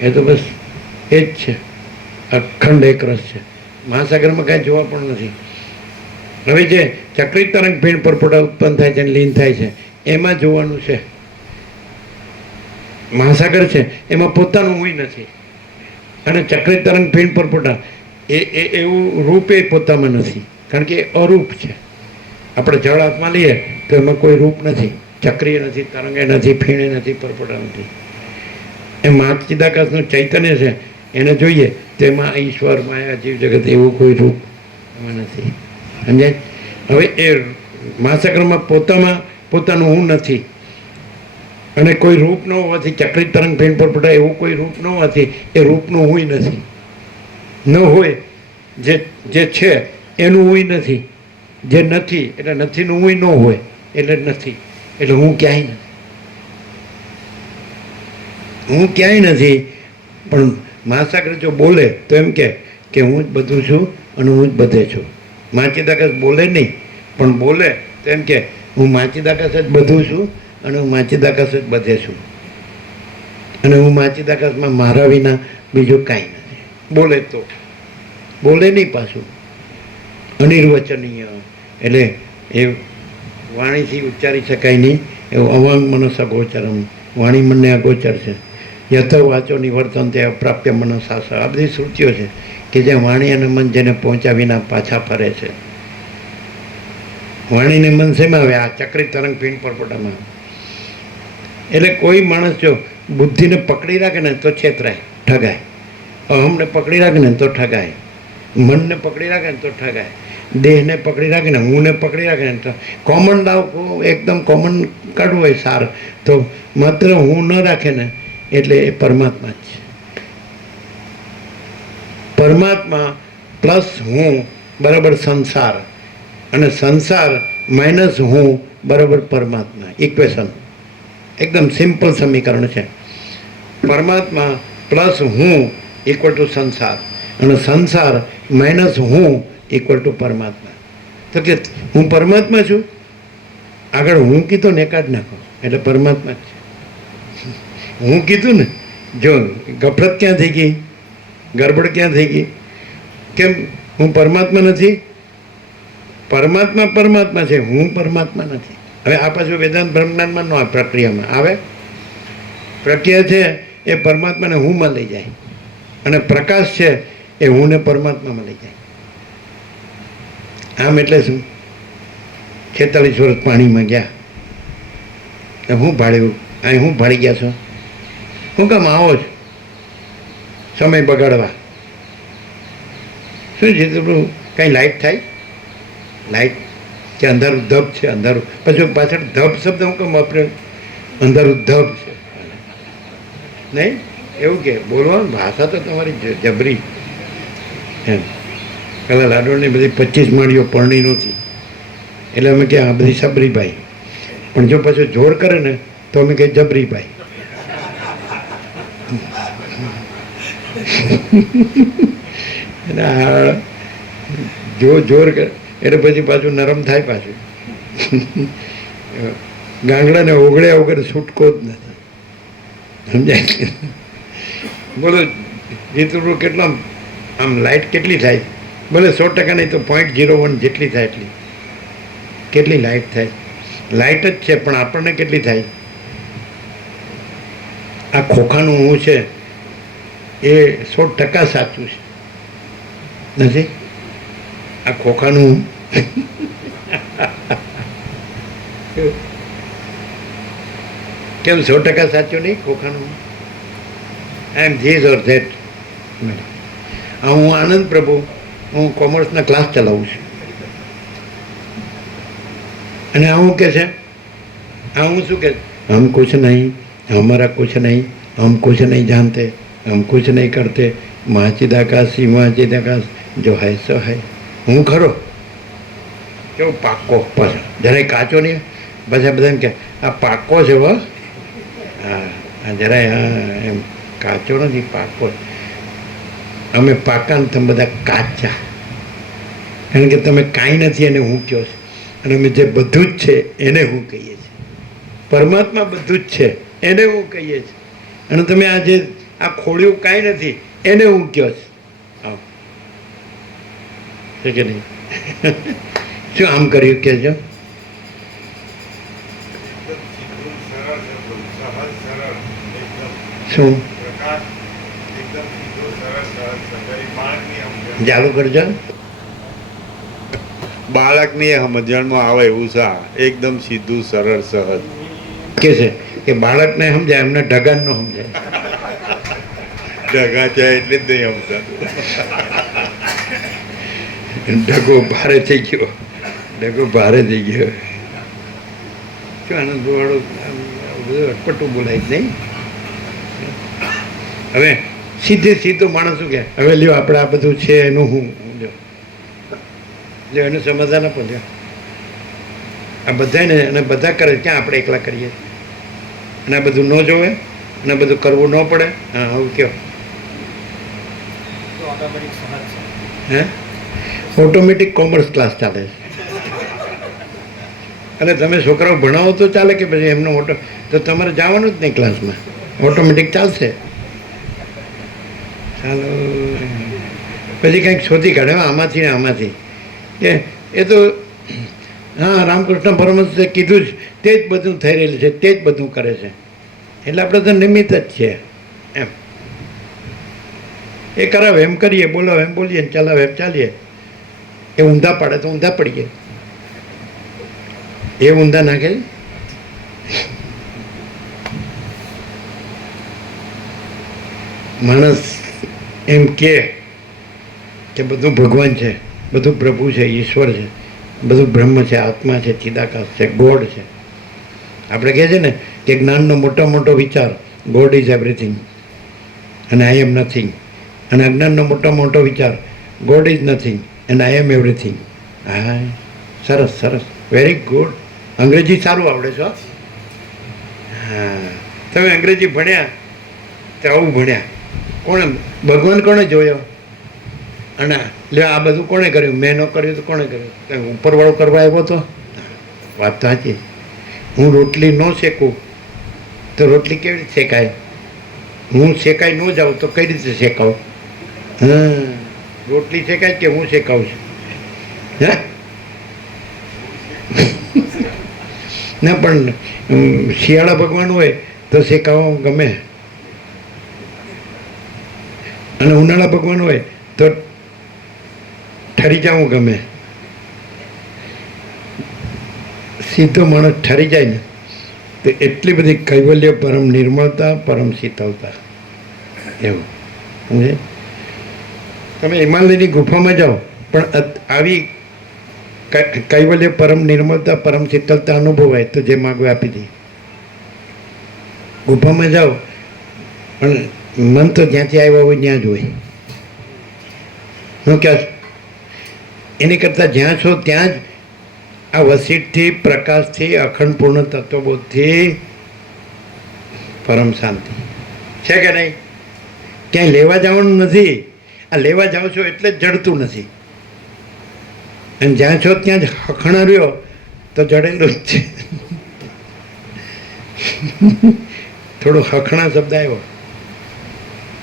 એ તો બસ એ જ છે, અખંડ એક રસ છે. મહાસાગરમાં કાંઈ જોવા પણ નથી. હવે જે ચક્રિત તરંગ ભીણ પરપોટા ઉત્પન્ન થાય છે, લીન થાય છે, એમાં જોવાનું છે. મહાસાગર છે એમાં પોતાનું હું નથી. અને ચક્રિત તરંગ ભીણ પરપોટા એવું રૂપે પોતામાં નથી, કારણ કે એ અરૂપ છે. આપણે જળ હાથમાં લઈએ તો એમાં કોઈ રૂપ નથી, ચક્રીય નથી, તરંગે નથી, ફીણે નથી, પરપોટા નથી. એ મહાચિદાકાશનું ચૈતન્ય છે, એને જોઈએ તો એમાં ઈશ્વર માયા જીવ જગત એવું કોઈ રૂપ એમાં નથી. સમજાય? હવે એ મહાસાગરમાં પોતાનું હું નથી, અને કોઈ રૂપ ન હોવાથી ચક્રિત તરંગ ભીણ પરપોટા એવું કોઈ રૂપ ન હોવાથી એ રૂપનું હું નથી. ન હોય જે છે એનું હું નથી, જે નથી એટલે નથીનું હું ન હોય એટલે નથી, એટલે હું ક્યાંય નથી. હું ક્યાંય નથી. પણ મહાસાગર જો બોલે તો એમ કે હું જ બધું છું અને હું જ બધે છું. માચીદાકાશ બોલે નહીં, પણ બોલે તો એમ કે હું માચીદાકાશ જ બધું છું અને હું માચીદાકાશ જ બધે છું અને હું માચીદાકાશમાં મારા વિના બીજું કાંઈ નથી. બોલે તો બોલે નહીં, પાછું અનિર્વચનીય, એટલે એ વાણીથી ઉચ્ચારી શકાય નહીં એવું અવાંગ મનસ અગોચરમ, વાણી મનને અગોચર છે. યથ વાચો નિવર્તન તે અપ્રાપ્ય મનસાસ, આ બધી શ્રુતિઓ છે કે જે વાણી અને મન જેને પહોંચ્યા વિના પાછા ફરે છે. વાણીને મન શેમાં આવે? આ ચક્રી તરંગ પિંડ પરપોટામાં. એટલે કોઈ માણસ જો બુદ્ધિને પકડી રાખે ને તો છેતરાય, ઠગાય. અહમને પકડી રાખે ને તો ઠગાય, મનને પકડી રાખે ને તો ઠગાય, દેહને પકડી રાખે ને હુંને પકડી રાખે ને તો કોમન લાવ એકદમ કોમન કાઢવું હોય સાર તો માત્ર હું ન રાખે ને એટલે એ પરમાત્મા જ છે. પરમાત્મા પ્લસ હું બરાબર સંસાર અને સંસાર માઇનસ હું બરાબર પરમાત્મા. ઇક્વેશન એકદમ સિમ્પલ સમીકરણ છે. પરમાત્મા પ્લસ હું ઇક્વલ ટુ સંસાર અને સંસાર માઇનસ હું ઇક્વલ ટુ પરમાત્મા. તો કે હું પરમાત્મા છું, આગળ હું કીધું ને એકાદ નાખો એટલે પરમાત્મા જ છે. હું કીધું ને, જો ગફલત ક્યાં થઈ ગઈ, ગડબડ ક્યાં થઈ ગઈ? કેમ હું પરમાત્મા નથી? પરમાત્મા પરમાત્મા છે, હું પરમાત્મા નથી. હવે આ પાછું વેદાંત બ્રહ્માંડમાં ન પ્રક્રિયામાં આવે. પ્રક્રિયા છે એ પરમાત્માને હુંમાં લઈ જાય અને પ્રકાશ છે એ હુંને પરમાત્મામાં લઈ જાય. આમ એટલે શું? 46 વર્ષ પાણીમાં ગયા, હું ભાડ્યું, અહીં હું ભાડી ગયા છો, હું કામ આવો છો સમય બગાડવા? શું છે થોડું કાંઈ લાઇટ થાય? લાઇટ કે અંધારું ધબ છે, અંધારું પછી પાછળ ધબ શબ્દ હું કેમ વાપર્યો? અંધારું ધબ છે નહીં એવું કે બોલવાનું. ભાષા તો તમારી જબરી એમ. પેલા લાડોળની બધી 25 માળીઓ પરણી નહોતી એટલે અમે કે આ બધી સબરીભાઈ, પણ જો પાછું જોર કરે ને તો અમે કહીએ જબરીભાઈ. જો જોર કરે એટલે પછી પાછું નરમ થાય. પાછું ગાંગડાને ઓગળ્યા વગર છૂટકો જ નથી, સમજાય? બોલો જીતુડું કેટલા આમ લાઇટ કેટલી થાય? ભલે 100% નહીં તો 0.01 જેટલી થાય એટલી. કેટલી લાઇટ થાય? લાઇટ જ છે પણ આપણને કેટલી થાય? આ ખોખાનું હું છે એ 100% સાચું છે નથી? આ ખોખાનું કેમ 100% સાચું નહીં? ખોખાનું આઈ એમ ધીસ ઓર ધેટ. હું આનંદ પ્રભુ, હું કોમર્સના ક્લાસ ચલાવું છું અને આ હું કે છે, આ હું શું કે હમ કુછ નહીં, હમારા કુછ નહીં, હમ કુછ નહીં જાનતે, હમ કુછ નહીં કરતે, માચીદાકાશ સીમાચીદાકાશ જો હૈ સો હૈ. હું ખરો કેવો પાક્કો, પાછો જરાય કાચો નહીં. બધા બધાને કે આ પાક્કો છે હો. હા જરાય હા એમ કાચો નથી, પાક્કો. અમે પાકા ને તમે બધા કાચા, કારણ કે તમે કાંઈ નથી એને હું કહો છો અને અમે જે બધું જ છે એને હું કહીએ છીએ. પરમાત્મા બધું જ છે એને હું કહીએ છીએ અને તમે આ જે આ ખોળ્યું કાંઈ નથી એને હું કહો છો. હા છે કે નહીં? શું આમ કર્યું કહેજો? શું ચાલુ કરજો. બાળકની સમજણમાં આવે એવું છે, એકદમ સીધું સરળ સહજ કે છે કે બાળકને સમજાય, એમને ઢગાન ન સમજાય. ઢગા છે એટલે જ નહીં સમજાતું. ઢગો ભારે થઈ ગયો, ઢગો ભારે થઈ ગયો. શું આનંદ વાળું બધું અટપટું બોલાય જ નહીં. હવે સીધે સીધો માણસ શું કે હવે લ્યો આપણે આ બધું છે એનું હું લ્યો એનું સમાધાન આપો. લ્યો આ બધાને અને બધા કરે, ક્યાં આપણે એકલા કરીએ? અને આ બધું ન જોવે અને બધું કરવું ન પડે? હા આવું કહો. હે ઓટોમેટિક કોમર્સ ક્લાસ ચાલે છે. અને તમે છોકરાઓ ભણાવો તો ચાલે કે પછી એમનો ઓટો તો તમારે જવાનું જ નહીં ક્લાસમાં, ઓટોમેટિક ચાલશે. ચાલો પછી કંઈક શોધી કાઢે આમાંથી ને આમાંથી કે એ તો હા રામકૃષ્ણ પરમહંસે કીધું જ તે જ બધું થઈ રહેલું છે, તે જ બધું કરે છે, એટલે આપણે તો નિમિત્ત જ છીએ એમ. એ કરાવે એમ કરીએ, બોલાવે એમ બોલીએ, ચલાવે એમ ચાલીએ. એ ઊંધા પાડે તો ઊંધા પડીએ, એ ઊંધા નાખે. માણસ એમ કે બધું ભગવાન છે, બધું પ્રભુ છે, ઈશ્વર છે, બધું બ્રહ્મ છે, આત્મા છે, ચિદાકાશ છે, ગોડ છે. આપણે કહે છે ને કે જ્ઞાનનો મોટો મોટો વિચાર ગોડ ઇઝ એવરીથિંગ અને આઈ એમ નથિંગ, અને અજ્ઞાનનો મોટો મોટો વિચાર God is nothing and I am everything. હા સરસ સરસ, વેરી ગુડ. અંગ્રેજી સારું આવડે છો. હા તમે અંગ્રેજી ભણ્યા તો આવું ભણ્યા. કોણે ભગવાન કોણે જોયો અને લે આ બધું કોણે કર્યું? મેં ન કર્યું તો કોણે કર્યું? કંઈ ઉપરવાળો કરવા આવ્યો તો? વાત તો સાચી. હું રોટલી ન શેકું તો રોટલી કેવી રીતે શેકાય? હું શેકાઈ ન જાઉં તો કઈ રીતે શેકાવું? હા રોટલી શેકાય કે હું શેકાવું છું? હે ના પણ શિયાળા ભગવાન હોય તો શેકાવા ગમે, અને ઉનાળા ભગવાન હોય તો ઠરી જવું ગમે. સીધો માણસ ઠરી જાય ને તો એટલી બધી કૈવલ્ય, પરમ નિર્મળતા, પરમ શીતળતા એવું સમજે. તમે હિમાલયની ગુફામાં જાઓ પણ આવી કૈવલ્ય, પરમ નિર્મળતા, પરમ શીતળતા અનુભવાય તો જે માગો આપી દે. ગુફામાં જાઓ પણ મન તો જ્યાંથી આવ્યા હોય ત્યાં જ હોય. હું ક્યાં એની કરતાં જ્યાં છો ત્યાં જ આ વસીઠથી, પ્રકાશથી, અખંડ પૂર્ણ તત્વબોધથી પરમ શાંતિ છે કે નહીં? ક્યાંય લેવા જવાનું નથી. આ લેવા જાઓ છો એટલે જ જડતું નથી, અને જ્યાં છો ત્યાં જ હખણા રહ્યો તો જડેલું જ છે. થોડું હખણા શબ્દ આવ્યો,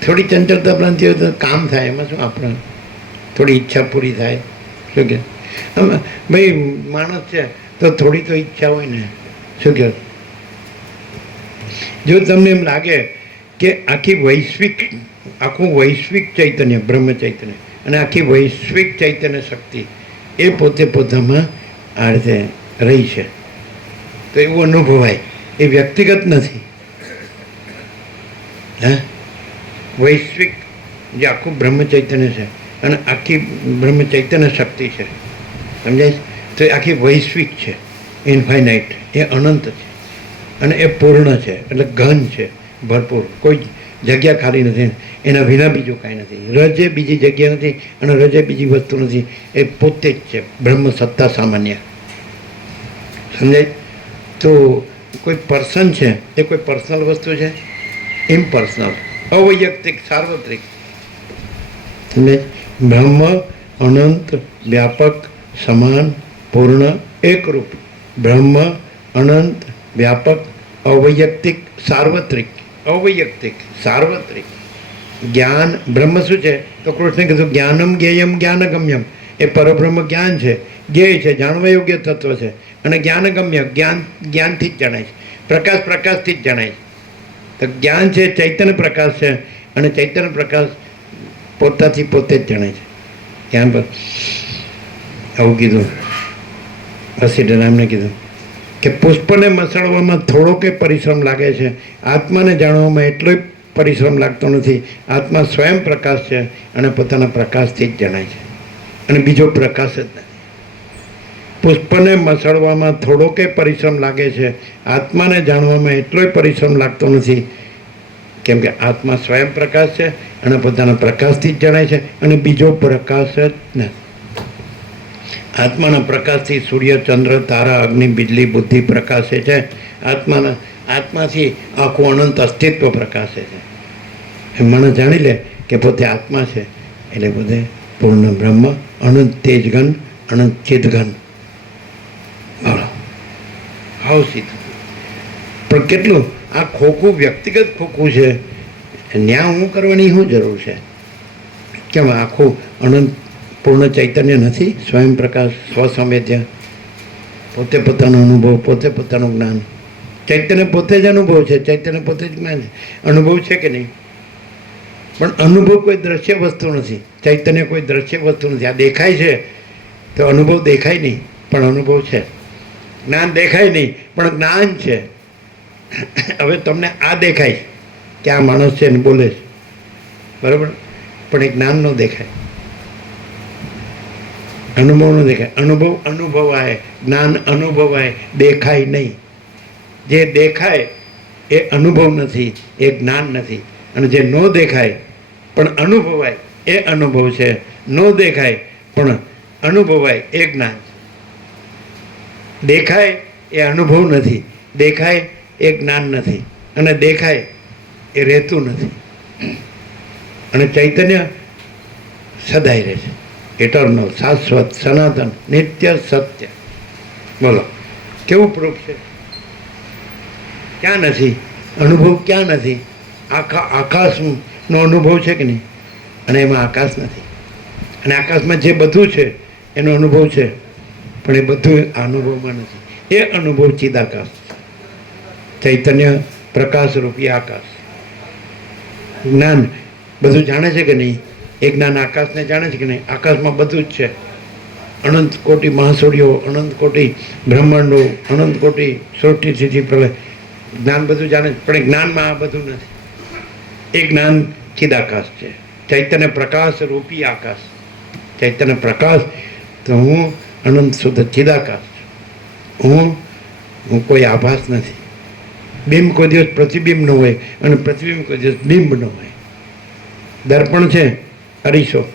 થોડી ચંચળતા પ્રાંતિ હોય તો કામ થાય. એમાં શું આપણે થોડી ઈચ્છા પૂરી થાય. શું કે ભાઈ માણસ છે તો થોડી તો ઈચ્છા હોય ને. શું કહે? જો તમને એમ લાગે કે આખું વૈશ્વિક ચૈતન્ય, બ્રહ્મ ચૈતન્ય અને આખી વૈશ્વિક ચૈતન્ય શક્તિ એ પોતે પોતામાં આ રીતે રહી છે તો એવું અનુભવાય. એ વ્યક્તિગત નથી. હા વૈશ્વિક જે આખું બ્રહ્મ ચૈતન્ય છે અને આખી બ્રહ્મ ચૈતન્ય શક્તિ છે, સમજાય? તો એ આખી વૈશ્વિક છે, ઇન્ફાઇનાઇટ, એ અનંત છે અને એ પૂર્ણ છે, એટલે ઘન છે, ભરપૂર. કોઈ જગ્યા ખાલી નથી, એના વિના બીજું કાંઈ નથી. રજે બીજી જગ્યા નથી અને રજે બીજી વસ્તુ નથી. એ પોતે જ છે, બ્રહ્મ સત્તા સામાન્ય. સમજાય? તો કોઈ પર્સન છે એ કોઈ પર્સનલ વસ્તુ છે? ઇમ્પર્સનલ, અવૈયક્તિક, સાર્વત્રિક. સમજાય? બ્રહ્મ અનંત, વ્યાપક, સમાન, પૂર્ણ, એકરૂપ. બ્રહ્મ અનંત, વ્યાપક, અવૈયક્તિક, સાર્વત્રિક. અવૈયક્તિક, સાર્વત્રિક. જ્ઞાન બ્રહ્મ શું છે? તો કૃષ્ણે કીધું જ્ઞાનમ જ્ઞેયમ જ્ઞાનગમ્યમ. એ પરબ્રહ્મ જ્ઞાન છે, જ્ઞેય છે, જાણવા યોગ્ય તત્વ છે, અને જ્ઞાનગમ્ય, જ્ઞાનથી જ જણાય છે. પ્રકાશ પ્રકાશથી જ જણાય છે. તો જ્ઞાન છે ચૈતન્ય પ્રકાશ છે, અને ચૈતન્ય પ્રકાશ પોતાથી પોતે જ જણાય છે. જ્ઞાન પર આવું કીધું વસીઠરામને કીધું કે પુષ્પને મસળવામાં થોડો કે પરિશ્રમ લાગે છે, આત્માને જાણવામાં એટલો પરિશ્રમ લાગતો નથી. આત્મા સ્વયં પ્રકાશ છે અને પોતાના પ્રકાશથી જ જણાય છે, અને બીજો પ્રકાશ જ નથી. પુષ્પને મસળવામાં થોડો કે પરિશ્રમ લાગે છે, આત્માને જાણવામાં એટલો પરિશ્રમ લાગતો નથી, કેમ કે આત્મા સ્વયં પ્રકાશ છે અને પોતાના પ્રકાશથી જ જણાય છે, અને બીજો પ્રકાશ જ નથી. આત્માના પ્રકાશથી સૂર્ય, ચંદ્ર, તારા, અગ્નિ, બિજલી, બુદ્ધિ પ્રકાશે છે. આત્માથી આખું અનંત અસ્તિત્વ પ્રકાશે છે. માણસ જાણી લે કે પોતે આત્મા છે એટલે બધે પૂર્ણ બ્રહ્મ, અનંત તેજઘન, અનંત ચિદઘન. બોલો હાવ સીધું. પણ કેટલું આ ખોખું વ્યક્તિગત ખોખું છે, ન્યા હું કરવાની શું જરૂર છે? કેમ આખું અનંત પૂર્ણ ચૈતન્ય નથી? સ્વયં પ્રકાશ, સ્વસંવેદ્ય, પોતે પોતાનો અનુભવ, પોતે પોતાનું જ્ઞાન. ચૈતન્ય પોતે જ અનુભવ છે, ચૈતન્ય પોતે જ જ્ઞાન છે. અનુભવ છે કે નહીં? પણ અનુભવ કોઈ દ્રશ્ય વસ્તુ નથી, ચૈતન્ય કોઈ દ્રશ્ય વસ્તુ નથી. આ દેખાય છે તો અનુભવ દેખાય નહીં, પણ અનુભવ છે. જ્ઞાન દેખાય નહીં, પણ જ્ઞાન છે. હવે તમને આ દેખાય કે આ માણસ છે ને બોલે છે, બરાબર, પણ એ જ્ઞાન ન દેખાય, અનુભવ ન દેખાય. અનુભવ અનુભવાય, જ્ઞાન અનુભવાય, દેખાય નહીં. જે દેખાય એ અનુભવ નથી, એ જ્ઞાન નથી. અને જે ન દેખાય પણ અનુભવાય એ અનુભવ છે, ન દેખાય પણ અનુભવાય એ જ્ઞાન છે. દેખાય એ અનુભવ નથી, દેખાય એ જ્ઞાન નથી, અને દેખાય એ રહેતું નથી. અને ચૈતન્ય સદાય રહે છે, ઇટર્નલ, શાશ્વત, સનાતન, નિત્ય, સત્ય. બોલો કેવું પ્રૂફ છે? ક્યાં નથી અનુભવ? ક્યાં નથી? આખા આકાશનો અનુભવ છે કે નહીં? અને એમાં આકાશ નથી. અને આકાશમાં જે બધું છે એનો અનુભવ છે, પણ એ બધું અનુભવમાં નથી. એ અનુભવ ચિદાકાશ, ચૈતન્ય પ્રકાશ રૂપી આકાશ. જ્ઞાન બધું જાણે છે કે નહીં? એ જ્ઞાન આકાશને જાણે છે કે નહીં? આકાશમાં બધું જ છે. અનંત કોટી મહાસૂર્યો, અનંત કોટી બ્રહ્માંડો, અનંત કોટી સૃષ્ટિ સ્થિતિ પ્રલય, જ્ઞાન બધું જાણે છે, પણ એ જ્ઞાનમાં આ બધું નથી. એ જ્ઞાન ચિદાકાશ છે, ચૈતન્ય પ્રકાશ રૂપી આકાશ. ચૈતન્ય પ્રકાશ તો હું અનંત શુદ્ધ ચિદાકાશ છું. હું કોઈ આભાસ નથી. બિંબ કોઈ દિવસ પ્રતિબિંબ ન હોય, અને પ્રતિબિંબ કોઈ દિવસ બિંબ ન હોય. દર્પણ છે, અરીસો,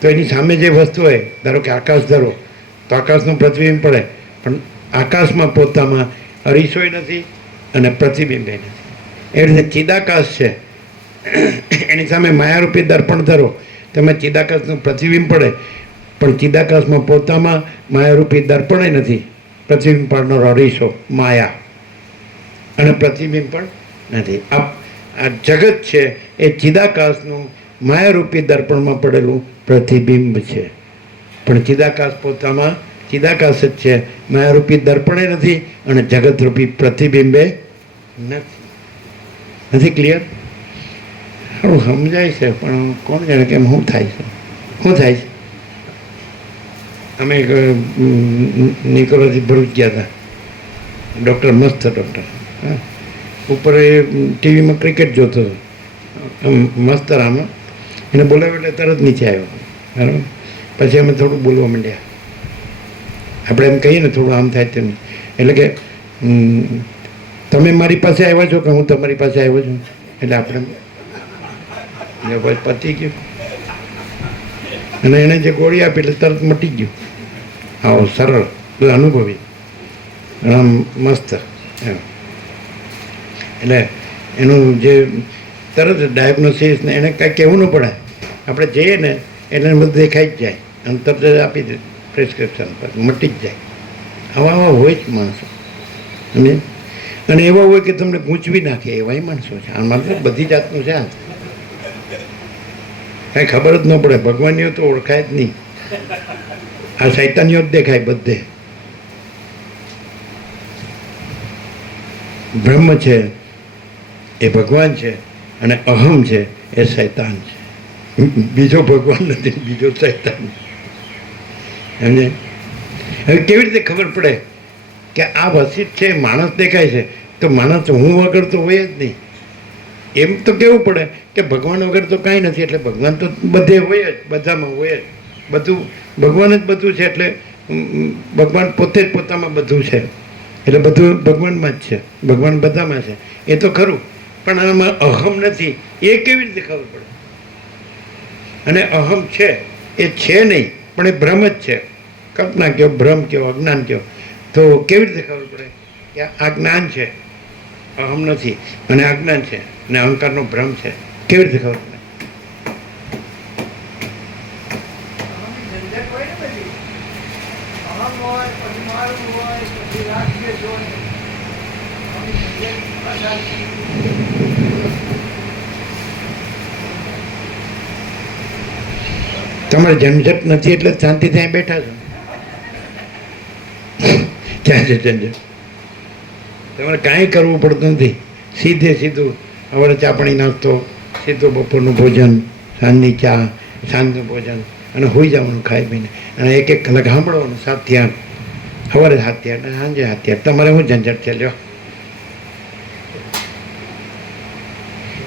તો એની સામે જે વસ્તુ હોય, ધારો કે આકાશ ધરો, તો આકાશનું પ્રતિબિંબ પડે, પણ આકાશમાં પોતામાં અરીસોય નથી અને પ્રતિબિંબે નથી. એ રીતે ચિદાકાશ છે, એની સામે માયારૂપી દર્પણ ધરો, તમે ચિદાકાશનું પ્રતિબિંબ પડે, પણ ચિદાકાશમાં પોતામાં માયારૂપી દર્પણે નથી, પ્રતિબિંબ પાડનારો અરીસો માયા, અને પ્રતિબિંબ પણ નથી. આ જગત છે એ ચિદાકાશનું માયારૂપી દર્પણમાં પડેલું પ્રતિબિંબ છે. પણ ચિદાકાશ પોતામાં ચિદાકાશ જ છે, માયારૂપી દર્પણે નથી, અને જગતરૂપી પ્રતિબિંબે નથી. ક્લિયર? સારું સમજાય છે, પણ કોણ જાણે કેમ શું થાય છે? શું થાય છે? અમે નિકોલથી ભરૂચ ગયા હતા, ડૉક્ટર મસ્ત ડૉક્ટર, હા, ઉપર એ ટીવીમાં ક્રિકેટ જોતો હતો, મસ્ત રામા, એને બોલાવ્યો એટલે તરત નીચે આવ્યો, બરાબર. પછી અમે થોડું બોલવા માંડ્યા, આપણે એમ કહીએ ને થોડું આમ થાય તેમ, એટલે કે તમે મારી પાસે આવ્યા છો કે હું તમારી પાસે આવ્યો છું? એટલે આપણે પતી ગયું, અને એને જે ગોળી આપી એટલે તરત મટી ગયું. આવો સરળ, અનુભવી, આમ મસ્ત એમ. એટલે એનું જે તરત ડાયગ્નોસિસ ને એને કાંઈ કહેવું ન પડે, આપણે જઈએ ને એટલે બધું દેખાઈ જ જાય, અને તરત જ આપી દે પ્રિસ્ક્રિપ્શન પર, મટી જ જાય. આવા હોય જ માણસો, અને એવા હોય કે તમને ગૂંચવી નાખે, એવાય માણસો છે. આ માત્ર બધી જાતનું છે. આ કાંઈ ખબર જ ન પડે, ભગવાનીઓ તો ઓળખાય જ નહીં. આ શૈતાનીઓ જ દેખાય બધે. બ્રહ્મ છે એ ભગવાન છે, અને અહમ છે એ શૈતાન છે. બીજો ભગવાન નથી, બીજો શૈતાન. સમજે? હવે કેવી રીતે ખબર પડે કે આ વસિત છે, માણસ દેખાય છે, તો માણસ હું વગર તો હોય જ નહીં. એમ તો કેવું પડે કે ભગવાન વગર તો કાંઈ નથી, એટલે ભગવાન તો બધે હોય જ, બધામાં હોય જ, બધું ભગવાન જ બધું છે. એટલે ભગવાન પોતે જ પોતામાં બધું છે, એટલે બધું ભગવાનમાં જ છે, ભગવાન બધામાં છે. એ તો ખરું, પણ આમાં અહમ નથી, એ કેવી રીતે ખબર પડે? અને અહમ છે એ છે નહીં, પણ એ ભ્રમ જ છે. કલ્પના કહો, ભ્રમ કહો, અજ્ઞાન કહો, તો કેવી રીતે ખબર પડે કે આ જ્ઞાન છે, અહમ નથી, અને અજ્ઞાન છે, અને અહંકારનો ભ્રમ છે? કેવી રીતે ખબર પડે? તમારે ઝંઝટ નથી એટલે શાંતિ ત્યાં બેઠા છો. ક્યાં છે ઝંઝટ? તમારે કાંઈ કરવું પડતું નથી. સીધે સીધું સવારે ચા પાણી નાસ્તો, સીધું બપોરનું ભોજન, સાંજની ચા, સાંજનું ભોજન અને હોઈ જવાનું ખાઈ પીને. અને એક એક કલાક સાંભળવાનું 7 થી 8, સવારે 7 થી 8 સાંજે 7 થી 8. તમારે શું ઝંઝટ છે? લ્યો,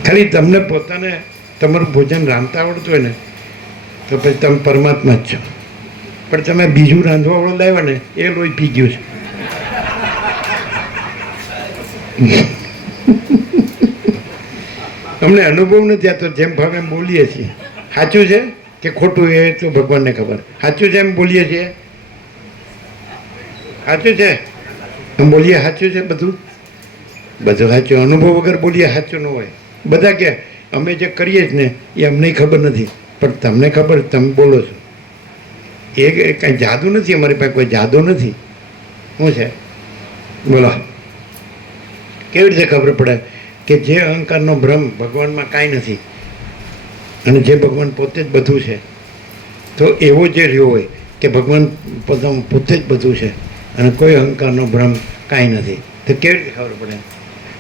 ખાલી તમને પોતાને તમારું ભોજન રાંધતા આવડતું હોય ને તો પછી તમે પરમાત્મા જ છો. પણ તમે બીજું રાંધવાવાળો લાવ્યા ને એ લોહી પી ગયું છે. અમને અનુભવ નથી. આ તો જેમ ભાવે એમ બોલીએ છીએ. સાચું છે કે ખોટું એ તો ભગવાનને ખબર. સાચું છે એમ બોલીએ છીએ. સાચું છે એમ બોલીએ. સાચું છે બધું. બધું સાચું. અનુભવ વગર બોલીએ સાચું ન હોય. બધા કે અમે જે કરીએ જ ને એ અમને ખબર નથી, પણ તમને ખબર, તમે બોલો છો. એ કાંઈ જાદુ નથી. અમારી પાસે કોઈ જાદુ નથી. શું છે બોલો? કેવી રીતે ખબર પડે કે જે અહંકારનો ભ્રમ ભગવાનમાં કાંઈ નથી અને જે ભગવાન પોતે જ બધું છે? તો એવો જે રહ્યો હોય કે ભગવાન પોતે જ બધું છે અને કોઈ અહંકારનો ભ્રમ કાંઈ નથી, તો કેવી રીતે ખબર પડે?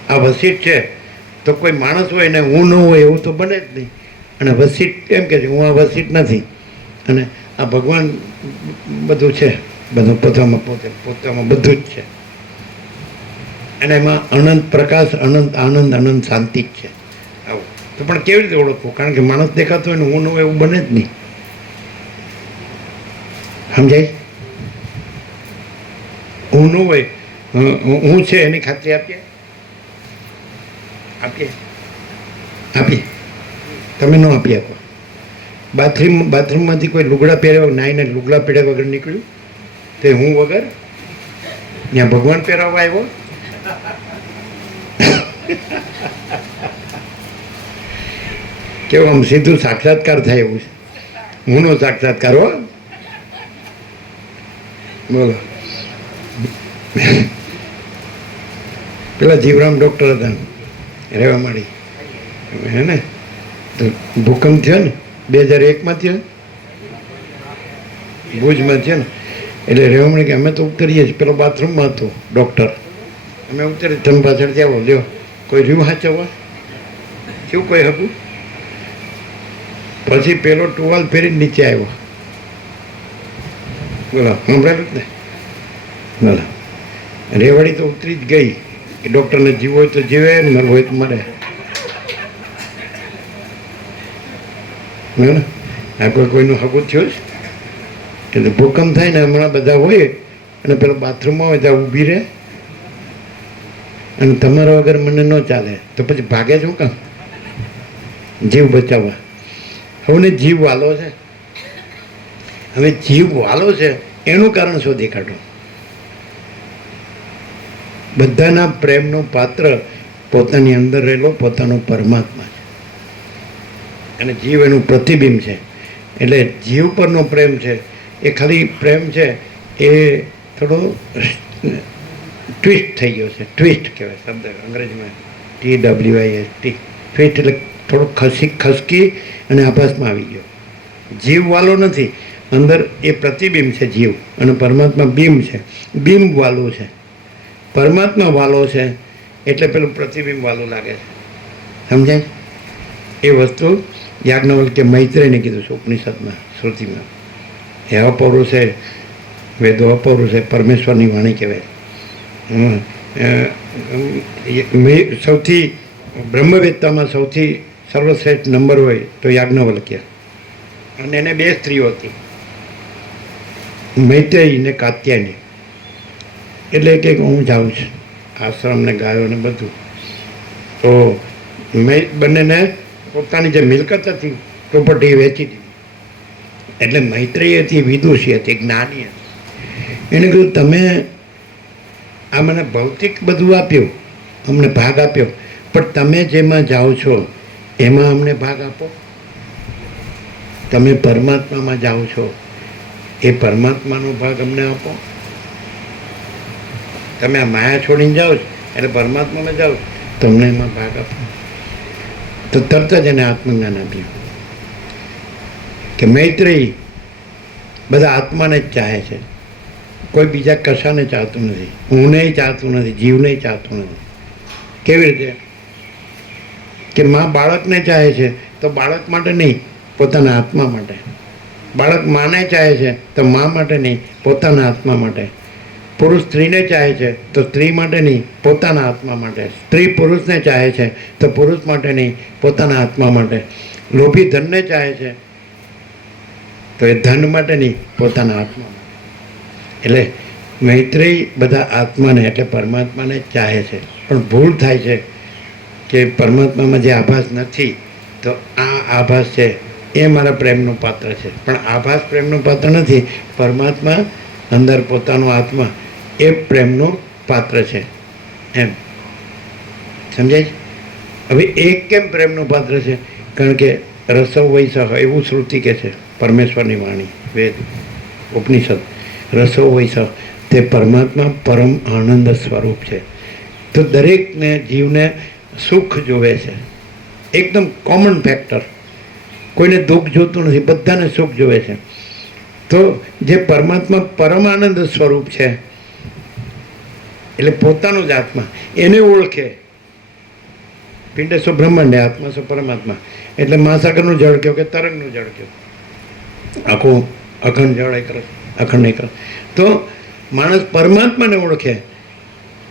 આ વસીટ છે તો કોઈ માણસ હોય ને હું ન હોય એવું તો બને જ નહીં. અને વસીટ એમ કે છે હું આ વસીટ નથી અને આ ભગવાન બધું છે, બધું પોતામાં બધું જ છે. અને એમાં અનંત પ્રકાશ, અનંત આનંદ, અનંત શાંતિ જ છે. આવું તો પણ કેવી રીતે ઓળખવું? કારણ કે માણસ દેખાતો હોય ને હું ન હોય એવું બને જ નહીં. સમજાય? હું ન હોય, હું છે એની ખાતરી આપીએ? તમે ન આપી આપો. બાથરૂમમાંથી કોઈ લુગડા પહેર્યા નાઈને લુગડા પહેર્યા વગર નીકળ્યું તે હું વગર ત્યાં ભગવાન પહેરાવવા આવ્યો? કેવું આમ સીધું સાક્ષાત્કાર થાય એવું છે. હુંનો સાક્ષાત્કાર હો. બોલો. પેલા જીવરામ ડૉક્ટર હતા, રહેવા માંડી હે ને, તો ભૂકંપ થયો ને 2001 થયો, ભુજમાં થયો ને, એટલે રહેવા માંડી કે અમે તો ઉતરીએ છીએ. પેલો બાથરૂમમાં હતો ડૉક્ટર. અમે ઉતરી, તમે પાછળથી આવો, લ્યો કોઈ રહ્યું હાચવવા? શું કોઈ હતું? પછી પેલો ટુવાલ ફેરી નીચે આવ્યો. બોલો, સંભળાયું જ ને? બોલો, રેવાડી તો ઉતરી જ ગઈ કે ડૉક્ટરને જીવ હોય તો જીવે, મરવું હોય તો મરે. ને આ કોઈનું હગું થયું છે એટલે ભૂકંપ થાય ને હમણાં બધા હોય અને પેલો બાથરૂમમાં હોય ત્યાં ઊભી રહે અને તમારા વગર મને ન ચાલે તો પછી ભાગે શું કામ? જીવ બચાવવા. હવે જીવ વાલો છે. હવે જીવ વાલો છે એનું કારણ શોધી કાઢો. બધાના પ્રેમનો પાત્ર પોતાની અંદર રહેલો પોતાનો પરમાત્મા છે અને જીવ એનું પ્રતિબિંબ છે. એટલે જીવ પરનો પ્રેમ છે એ ખાલી પ્રેમ છે એ થોડો ટ્વિસ્ટ થઈ ગયો છે. ટ્વિસ્ટ કહેવાય શબ્દ અંગ્રેજીમાં, TWIST. ટ્વિસ્ટ એટલે થોડો ખસકી અને આભાસમાં આવી ગયો. જીવ વાલો નથી, અંદર એ પ્રતિબિંબ છે જીવ, અને પરમાત્મા બિંબ છે. બિંબ વાલું છે, પરમાત્મા વાલો છે એટલે પેલું પ્રતિબિંબ વાલું લાગે છે. સમજાય? એ વસ્તુ યાજ્ઞવલ્ક્ય મૈત્રેયને કીધું છે ઉપનિષદમાં, શ્રુતિમાં. એ અપૌરુષે, વેદો અપૌરુષે પરમેશ્વરની વાણી કહેવાય. સૌથી બ્રહ્મવેત્તામાં સૌથી સર્વશ્રેષ્ઠ નંબર હોય તો યાજ્ઞવલ્ક્ય. અને એને 2 સ્ત્રીઓ હતી, મૈત્રેયી ને કાત્યાયની. એટલે કે હું જાઉં છું આશ્રમ ને ગાયો ને બધું. તો મેં બંનેને પોતાની જે મિલકત હતી પ્રોપર્ટી વેચી દીધી. એટલે મૈત્રેયી હતી, વિદુષી હતી, જ્ઞાની હતી. એને કહ્યું તમે આ મને ભૌતિક બધું આપ્યું, અમને ભાગ આપ્યો, પણ તમે જેમાં જાઓ છો એમાં અમને ભાગ આપો. તમે પરમાત્મામાં જાઓ છો એ પરમાત્માનો ભાગ અમને આપો. તમે આ માયા છોડીને જાઓ છો એટલે પરમાત્મામાં જાઓ તમને એમાં ભાગ આપો. તો તરત જ એને આત્મજ્ઞાન આપ્યું કે મૈત્રેયી બધા આત્માને જ ચાહે છે, કોઈ બીજા કશાને ચાહતું નથી. હુંને ચાહતું નથી, જીવને ચાહતું નથી. કેવી રીતે કે માં બાળકને ચાહે છે તો બાળક માટે નહીં, પોતાના આત્મા માટે. બાળક માને ચાહે છે તો મા માટે નહીં, પોતાના આત્મા માટે. પુરુષ સ્ત્રીને ચાહે છે તો સ્ત્રી માટે નહીં, પોતાના આત્મા માટે. સ્ત્રી પુરુષને ચાહે છે તો પુરુષ માટે નહીં, પોતાના આત્મા માટે. લોભી ધનને ચાહે છે તો એ ધન માટે નહીં, પોતાના આત્મા માટે. એટલે મૈત્રેયી બધા આત્માને એટલે પરમાત્માને ચાહે છે. પણ ભૂલ થાય છે કે પરમાત્મામાં જે આભાસ નથી તો આ આભાસ છે એ મારા પ્રેમનું પાત્ર છે. પણ આભાસ પ્રેમનું પાત્ર નથી, પરમાત્મા અંદર પોતાનો આત્મા એ પ્રેમનું પાત્ર છે. એમ સમજાય છે? હવે એક કેમ પ્રેમનું પાત્ર છે? કારણ કે રસવ વૈસહ એવું શ્રુતિ કે છે, પરમેશ્વરની વાણી, વેદ, ઉપનિષદ. રસવ વૈસહ તે પરમાત્મા પરમ આનંદ સ્વરૂપ છે. તો દરેકને જીવને સુખ જોવે છે, એકદમ કોમન ફેક્ટર. કોઈને દુઃખ જોતું નથી, બધાને સુખ જોવે છે. તો જે પરમાત્મા પરમ આનંદ સ્વરૂપ છે એટલે પોતાનો જ આત્મા એને ઓળખે. પિંડ સો બ્રહ્માંડ, આત્મા સો પરમાત્મા. એટલે મહાસાગરનું જળ કહો કે તરંગનું જળ કહો, આખું અખંડ જળ એક રસ, અખંડ એક રસ. તો માણસ પરમાત્માને ઓળખે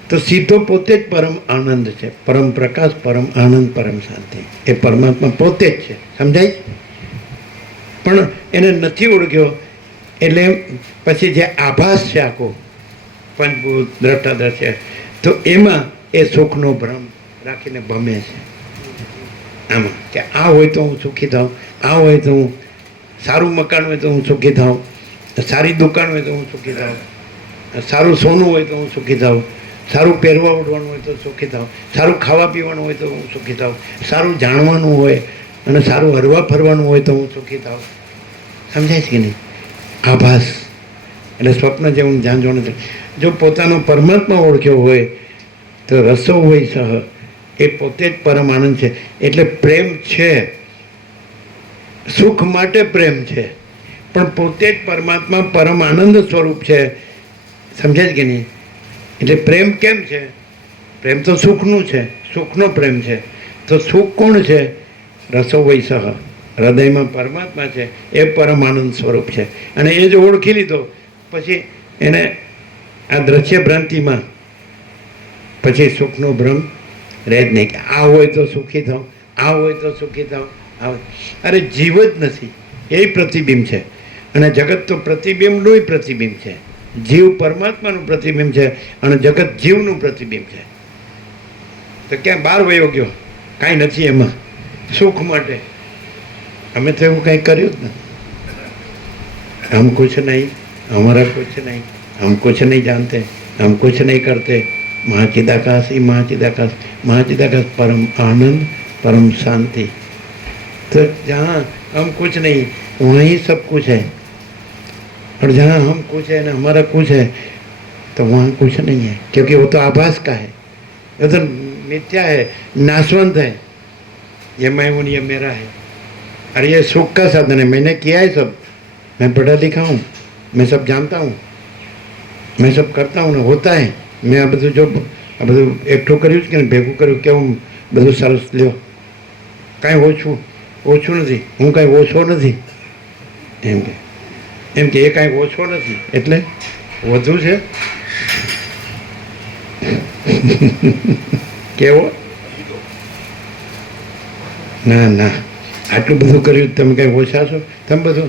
તો સીધો પોતે જ પરમ આનંદ છે, પરમ પ્રકાશ, પરમ આનંદ, પરમ શાંતિ. એ પરમાત્મા પોતે જ છે. સમજાય? પણ એને નથી ઓળખ્યો એટલે પછી જે આભાસ છે આખો પંચભૂત દ્રષ્ટાદર્શ, તો એમાં એ સુખનો ભ્રમ રાખીને ભમે છે આમાં કે આ હોય તો હું સુખી થાઉં, આ હોય તો હું, સારું મકાન હોય તો હું સુખી થાઉં, સારી દુકાન હોય તો હું સુખી થાઉં, સારું સોનું હોય તો હું સુખી થાઉં, સારું પહેરવા ઉઠવાનું હોય તો સુખી થાઉં, સારું ખાવા પીવાનું હોય તો હું સુખી થાઉં, સારું જાણવાનું હોય અને સારું હરવા ફરવાનું હોય તો હું સુખી થાઉં. સમજાય છે કે નહીં? આભાસ એટલે સ્વપ્ન જેવું જાણવાનું છે. જો પોતાનો પરમાત્મા ઓળખ્યો હોય તો રસો હોય સહ એ પોતે જ પરમ આનંદ છે. એટલે પ્રેમ છે, સુખ માટે પ્રેમ છે, પણ પોતે જ પરમાત્મા પરમ આનંદ સ્વરૂપ છે. સમજાય કે નહીં? એટલે પ્રેમ કેમ છે? પ્રેમ તો સુખનું છે, સુખનો પ્રેમ છે. તો સુખ કોણ છે? રસો વૈસહ, હૃદયમાં પરમાત્મા છે, એ પરમ આનંદ સ્વરૂપ છે. અને એ જો ઓળખી લીધો પછી એને આ દ્રશ્ય ભ્રાંતિમાં પછી સુખનો ભ્રમ રહે જ નહીં કે આ હોય તો સુખી થાવ, આ હોય તો સુખી થાવ. અરે જીવ જ નથી, એ પ્રતિબિંબ છે. અને જગત તો પ્રતિબિંબનું પ્રતિબિંબ છે. જીવ પરમાત્માનું પ્રતિબિંબ છે અને જગત જીવનું પ્રતિબિંબ છે. તો ક્યાં બહાર વયો ગયો? કાંઈ નથી એમાં. સુખ માટે અમે તો એવું કંઈ કર્યું જ નથી. હમ કુછ નહીં, હમારા કુછ નહીં, हम कुछ नहीं जानते, हम कुछ नहीं करते. महाचिदाकाश ही महाचिदाकाश, महाचिदाकाश परम आनंद, परम शांति. तो जहाँ हम कुछ नहीं वहीं सब कुछ है, और जहाँ हम कुछ है ना हमारा कुछ है तो वहाँ कुछ नहीं है, क्योंकि वो तो आभास का है, वो तो मिथ्या है, नाशवंत है. ये मैं हूँ, ये मेरा है. अरे ये सुख का साधन है, मैंने किया है सब, मैं पढ़ा लिखा हूँ, मैं सब जानता हूँ, मैं सब करता हूँ ना, होता है. मैं આ બધું જો આ બધું એકઠું કર્યું છે કે ભેગું કર્યું કેવું બધું સરસ લ્યો, કાંઈ ઓછું નથી, હું કાંઈ ઓછો નથી. એમ કે એ કાંઈ ઓછો નથી એટલે વધુ છે. કેવો? ના ના, આટલું બધું કર્યું તમે કાંઈ ઓછા છો? તમે બધું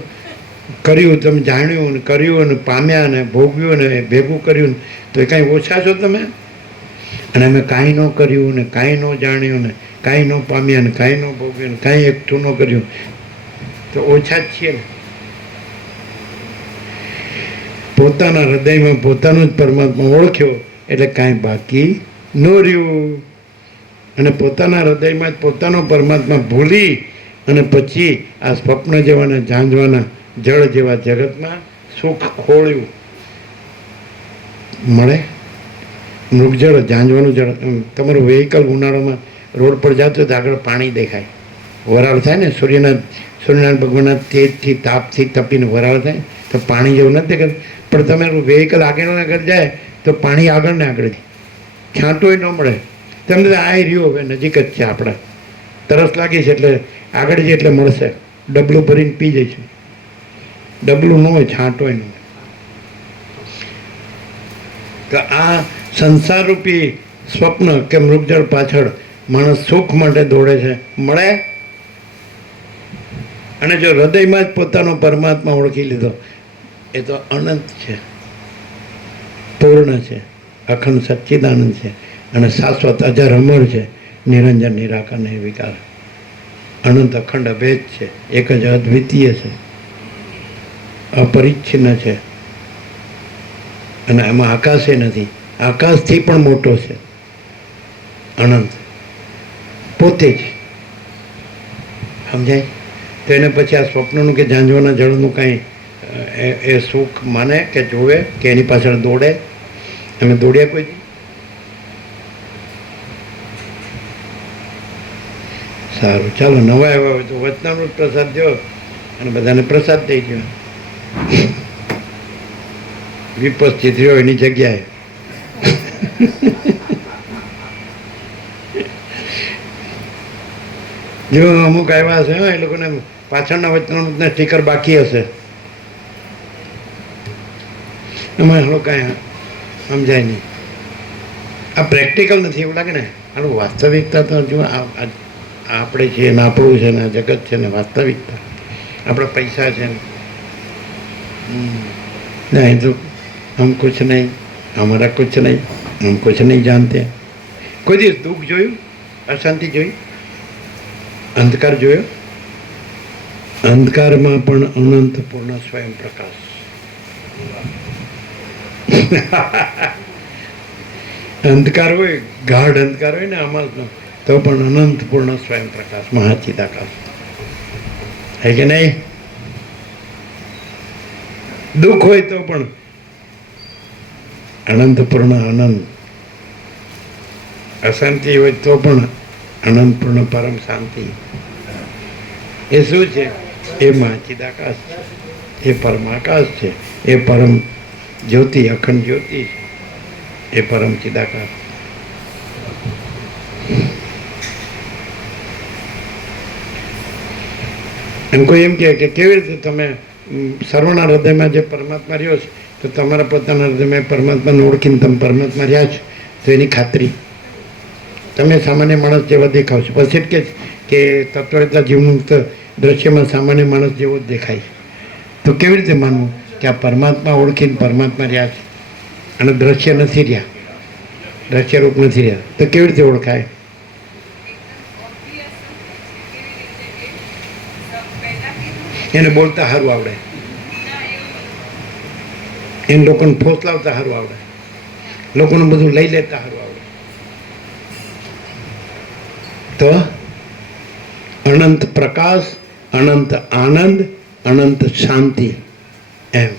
કર્યું, તમે જાણ્યું ને કર્યું ને પામ્યા ને ભોગવ્યું ને ભેગું કર્યું ને, તો એ કાંઈ ઓછા છો તમે? અને અમે કાંઈ ન કર્યું ને કાંઈ ન જાણ્યું ને કાંઈ ન પામ્યા ને કાંઈ ન ભોગવ્યું ને કાંઈ એકઠું ન કર્યું તો ઓછા જ છીએ ને. પોતાના હૃદયમાં પોતાનો જ પરમાત્મા ઓળખ્યો એટલે કાંઈ બાકી ન રહ્યું. અને પોતાના હૃદયમાં જ પોતાનો પરમાત્મા ભૂલી અને પછી આ સ્વપ્ન જેવાના ઝાંઝવાના જળ જેવા જગતમાં સુખ ખોળ્યું મળે. મૃગજળ ઝાંઝવાનું જળ. તમારું વ્હીકલ ઉનાળામાં રોડ પર જતું તો આગળ પાણી દેખાય, વરાળ થાય ને, સૂર્યનારાયણ ભગવાનના તેજથી તાપથી તપીને વરાળ થાય તો પાણી જેવું નથી દેખાતું. પણ તમારું વ્હીકલ આગળ ને આગળ જાય તો પાણી આગળ ને આગળ છાંટોય ન મળે. તમને આ રહ્યું હવે નજીક જ છે, આપણે તરસ લાગી છે એટલે આગળ જઈએ એટલે મળશે. ડબલું ભરીને પી જઈશું. ડબલું ન હોય, છાંટોય ન હોય. તો આ સંસારરૂપી સ્વપ્ન કે મૃગજળ પાછળ માણસ સુખ માટે દોડે છે, મળે. અને જો હૃદયમાં જ પોતાનો પરમાત્મા ઓળખી લીધો, એ તો અનંત છે, પૂર્ણ છે, અખંડ સચ્ચિદાનંદ છે અને શાશ્વત અજર અમર છે, નિરંજન નિરાકાર નિર્વિકાર, અનંત અખંડ અભેદ છે, એક જ અદ્વિતીય છે, અપરિચ્છિન્ન છે. અને એમાં આકાશે નથી, આકાશથી પણ મોટો છે, અનંત પોતે જ. સમજાય? તો એને પછી આ સ્વપ્નનું કે ઝાંઝવાના જળનું કાંઈ એ સુખ માને કે જોવે કે એની પાછળ દોડે? અમે દોડ્યા કોઈ? સારું, ચાલો. નવા આવ્યા હોય તો વચનામૃત પ્રસાદ દો અને બધાને પ્રસાદ દઈ દો. વિપસ્થિત રહ્યો એની જગ્યાએ. જો અમુક આવ્યા હશે, એ લોકોને પાછળના વચનામૃતના સ્ટીકર બાકી હશે. એમાં હલો કાંઈ સમજાય નહીં. આ પ્રેક્ટિકલ નથી એવું લાગે ને. આનું વાસ્તવિકતા તો જો આપણે છીએ ને, આપણું છે ને, જગત છે ને, વાસ્તવિકતા આપણા પૈસા છે ને. नहीं तो हम कुछ नहीं, हमारा कुछ नहीं, हम कुछ नहीं जानते. કોઈ દિવસ દુઃખ જોયું, અશાંતિ જોઈ, અંધકાર જોયો? અંધકારમાં પણ અનંત પૂર્ણ સ્વયં પ્રકાશ. અંધકાર હોય, ગાઢ અંધકાર હોય ને આમાં તો પણ અનંત પૂર્ણ સ્વયં પ્રકાશ, મહાચિદાકાશ. હે કે નહીં? દુઃખ હોય તો પણ અનંત પૂર્ણ આનંદ, અશાંતિ હોય તો પણ અનંત પૂર્ણ પરમ શાંતિ. એ શું છે? એ મહાચિદાકાશ છે, એ પરમાકાશ છે, એ પરમ જ્યોતિ, અખંડ જ્યોતિ છે, એ પરમ ચિદાકાશ. એમ કોઈ એમ કે કેવી રીતે તમે સર્વના હૃદયમાં જે પરમાત્મા રહ્યો છે, તો તમારા પોતાના હૃદયમાં પરમાત્માને ઓળખીને તમે પરમાત્મા રહ્યા છો, તો એની ખાતરી તમે સામાન્ય માણસ જેવા દેખાવ છો. પછી કે તત્વતા જીવમુક્ત દ્રશ્યમાં સામાન્ય માણસ જેવો જ દેખાય છે. તો કેવી રીતે માનવું કે આ પરમાત્મા ઓળખીને પરમાત્મા રહ્યા છે અને દ્રશ્ય નથી રહ્યા, દ્રશ્યરૂપ નથી રહ્યા? તો કેવી રીતે ઓળખાય? એને બોલતા સારું આવડે, એને લોકોને ફોસલાવતા સારું આવડે, લોકોને બધું લઈ લેતા સારું આવડે. તો અનંત પ્રકાશ, અનંત આનંદ, અનંત શાંતિ. એમ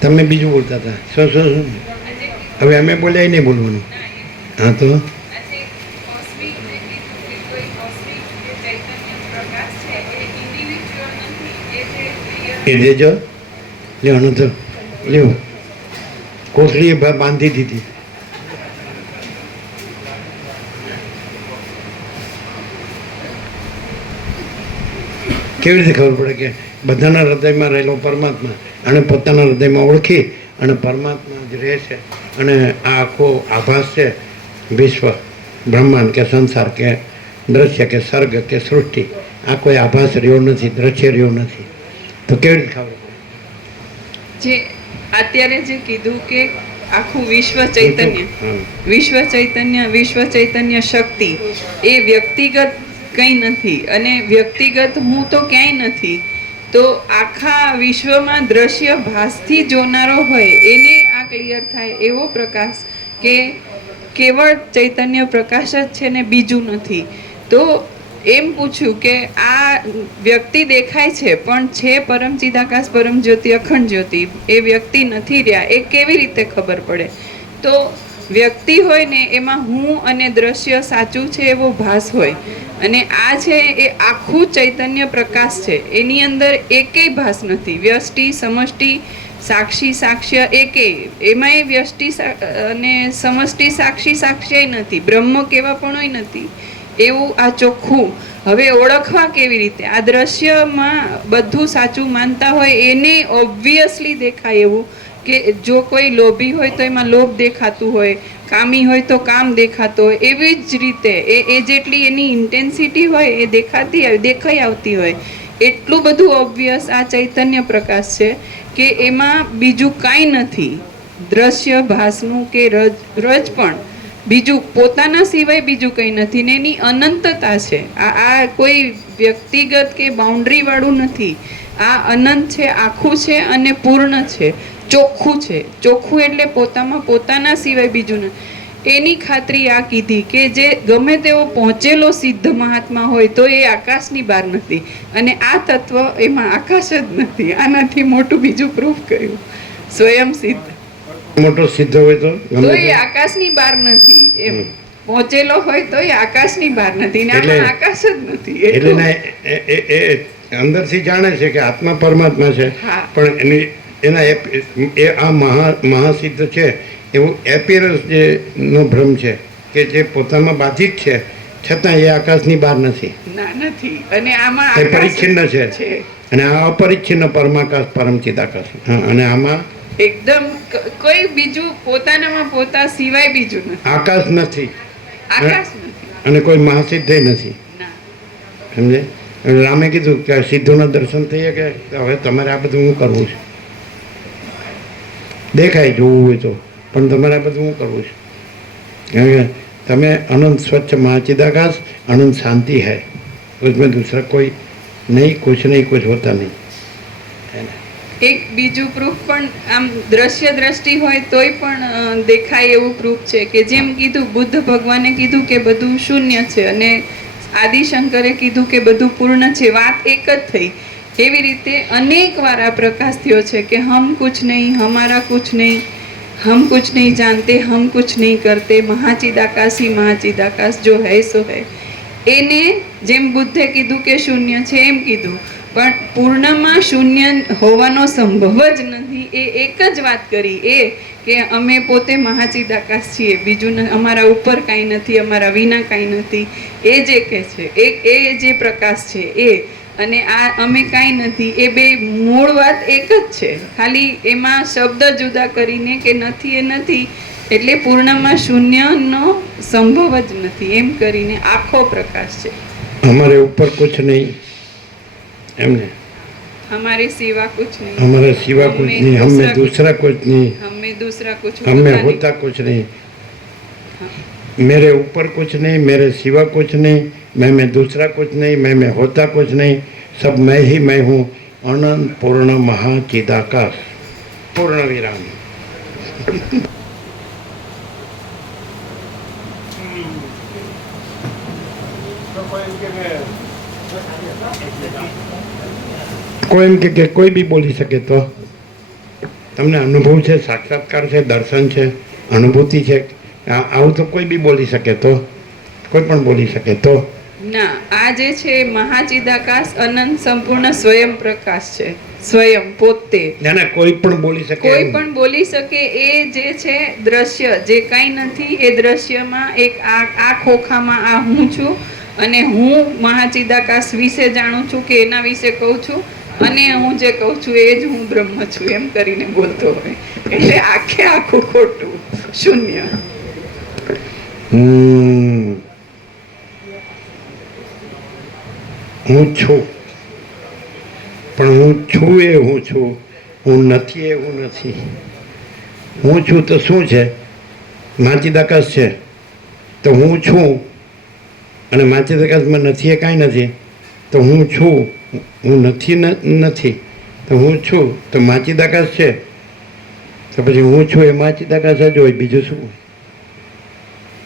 તમે બીજું બોલતા હતા. શું? હવે અમે બોલ્યા નહીં બોલવાનું. હા તો એ દેજો. લેવાનું તો લેવું. કોથળીએ બાંધી દીધી. કેવી રીતે ખબર પડે કે બધાના હૃદયમાં રહેલો પરમાત્મા અને પોતાના હૃદયમાં ઓળખી અને પરમાત્મા જ રહે છે અને આ આખો આભાસ છે, વિશ્વ, બ્રહ્માંડ કે સંસાર કે દ્રશ્ય કે સર્ગ કે સૃષ્ટિ, આ કોઈ આભાસ રહ્યો નથી, દ્રશ્ય રહ્યો નથી. તો કેવી રીતે ખબર પડે? જે અત્યારે જે કીધું કે આખું વિશ્વ ચૈતન્ય શક્તિ એ વ્યક્તિગત કંઈ નથી અને વ્યક્તિગત હું તો ક્યાંય નથી. તો આખા વિશ્વમાં દ્રશ્ય ભાસથી જોનારો હોય એને આ ક્લિયર થાય એવો પ્રકાશ કે કેવળ ચૈતન્ય પ્રકાશ જ છે ને બીજું નથી. તો એમ પૂછ્યું કે આ વ્યક્તિ દેખાય છે પણ છે પરમ ચિદાકાશ પરમ જ્યોતિ અખંડ જ્યોતિ, એ વ્યક્તિ નથી રહ્યા, એ કેવી રીતે ખબર પડે? તો વ્યક્તિ હોય ને એમાં હું અને દ્રશ્ય સાચું છે એવો ભાસ હોય, અને આ છે એ આખું ચૈતન્ય પ્રકાશ છે, એની અંદર એકેય ભાસ નથી. વ્યષ્ટિ સમષ્ટિ સાક્ષી સાક્ષ્ય એકેય, એમાંય વ્યષ્ટિ અને સમષ્ટિ સાક્ષી સાક્ષ્ય નથી, બ્રહ્મ કેવા પણ નથી એવું આ ચોખ્ખું. હવે ઓળખવા કેવી રીતે? આ દ્રશ્યમાં બધું સાચું માનતા હોય એને ઓબ્વિયસલી દેખાય એવું કે જો કોઈ લોભી હોય તો એમાં લોભ દેખાતું હોય, કામી હોય તો કામ દેખાતો હોય, એવી જ રીતે એ જેટલી એની ઇન્ટેન્સિટી હોય એ દેખાઈ આવતી હોય, એટલું બધું ઓબ્વિયસ આ ચૈતન્ય પ્રકાશ છે કે એમાં બીજું કાંઈ નથી, દ્રશ્ય ભાસનું કે રજ પણ બીજું પોતાના સિવાય બીજું કંઈ નથી ને એની અનંતતા છે. આ કોઈ વ્યક્તિગત કે બાઉન્ડ્રી વાળું નથી, આ અનંત છે, આખું છે અને પૂર્ણ છે, ચોખ્ખું છે. ચોખ્ખું એટલે પોતાના સિવાય બીજું નથી. એની ખાતરી આ કીધી કે જે ગમે તેવો પહોંચેલો સિદ્ધ મહાત્મા હોય તો એ આકાશની બહાર નથી, અને આ તત્વ એમાં આકાશ જ નથી. આનાથી મોટું બીજું પ્રૂફ કર્યું સ્વયં સિદ્ધ મોટો સિદ્ધ હોય તો તો એ આકાશની બહાર નથી, એમ પહોંચેલો હોય તો એ આકાશની બહાર નથી ને આમાં આકાશ જ નથી. એટલે એ અંદરથી જાણે છે કે આત્મા પરમાત્મા છે, હા. પણ એના એ આ મહાસિદ્ધ છે એવું એપિયરન્સ જે નો ભ્રમ છે કે જે પોતામાં બાધિત છે છતાં એ આકાશની બહાર નથી, ના નથી, અને આમાં એ પરિચ્છિન્ન છે, અને આ અપરિચ્છિન્ન પરમાકાશ પરમચિદ આકાશ. અને આમાં એકદમ કોઈ બીજું પોતાનામાં પોતા સિવાય બીજું નથી, આકાશ નથી આકાશ નથી, અને કોઈ મહાસિદ્ધ નથી. ના. સમજે? રામે કીધું કે સિદ્ધોના દર્શન થઈએ કે હવે તમારે આ બધું હું કરવું છે, દેખાય જોવું હોય તો, પણ તમારે આ બધું હું કરવું છે, કારણ કે તમે अनंत स्वच्छ महाचिदाकाश अनंत शांति है, उसमें दूसरा कोई नहीं, कुछ होता नहीं. એક બીજું પ્રૂફ પણ આમ દ્રશ્ય દ્રષ્ટિ હોય તોય પણ દેખાય એવું પ્રૂફ છે કે જેમ કીધું બુદ્ધ ભગવાને કીધું કે બધું શૂન્ય છે અને આદિશંકરે કીધું કે બધું પૂર્ણ છે, વાત એક જ થઈ. એવી રીતે અનેક વાર આ પ્રકાશ થયો છે કે હમ કુછ નહીં, હમારા કુછ નહીં, हम कुछ नहीं जानते, हम कुछ नहीं करते, महाचिदाकाश ही महाचिदाकाश जो है સો है. એને જેમ બુદ્ધે કીધું કે શૂન્ય છે એમ કીધું, પણ પૂર્ણમાં શૂન્ય હોવાનો સંભવ જ નથી. એ એક જ વાત કરી એ કે અમે પોતે મહાચિદાકાશ છીએ, બીજું અમારા ઉપર કાંઈ નથી, અમારા વિના કાંઈ નથી, એ જે કહે છે એ જે પ્રકાશ છે એ, અને આ અમે કાંઈ નથી, એ બે મૂળ વાત એક જ છે, ખાલી એમાં શબ્દ જુદા કરીને કે નથી એ નથી એટલે પૂર્ણમાં શૂન્યનો સંભવ જ નથી એમ કરીને આખો પ્રકાશ છે. हमारे ऊपर कुछ नहीं, એમને हमारे सिवा कुछ नहीं, हमारे सिवा कुछ नहीं, हमें दूसरा कुछ नहीं, हमें दूसरा कुछ हमें होता कुछ नहीं, मेरे ऊपर कुछ नहीं, मेरे सिवा कुछ नहीं, मैं दूसरा कुछ नहीं, मैं होता कुछ नहीं, सब मैं ही मैं हूँ, अनंत पूर्ण महाचिदाकाश. पूर्ण विराम. કોઈ એમ કે કોઈ બી બોલી શકે તો તમને અનુભવ છે, સાક્ષાત્કાર છે, દર્શન છે, અનુભૂતિ છે, આવું તો કોઈ બી બોલી શકે તો, કોઈ પણ બોલી શકે તો ના. આ જે છે મહાચિદાકાશ અનંત સંપૂર્ણ સ્વયં પ્રકાશ છે, સ્વયં પોતે ના કોઈ પણ બોલી શકે, કોઈ પણ બોલી શકે. એ જે છે દ્રશ્ય જે કાંઈ નથી એ દ્રશ્યમાં એક આ ખોખામાં આ હું છું, અને હું મહાચિદાકાશ વિશે જાણું છું કે એના વિશે કહું છું, અને હું જે કહું છું એ જ હું બ્રહ્મ છું એમ કરીને બોલતો હોય, એટલે આખે આખું ખોટું શૂન્ય. હું છું પણ હું છું એ હું છું, હું નથી એ હું નથી. હું છું તો શું છે? માચિદાકાશ છે તો હું છું, અને માચિદાકાશમાં નથી એ કાંઈ નથી, તો હું છું, હું નથી તો હું છું, તો માચિદાકાશ છે તો પછી હું છું એ માચિદાકાશ જ હોય, બીજું શું હોય?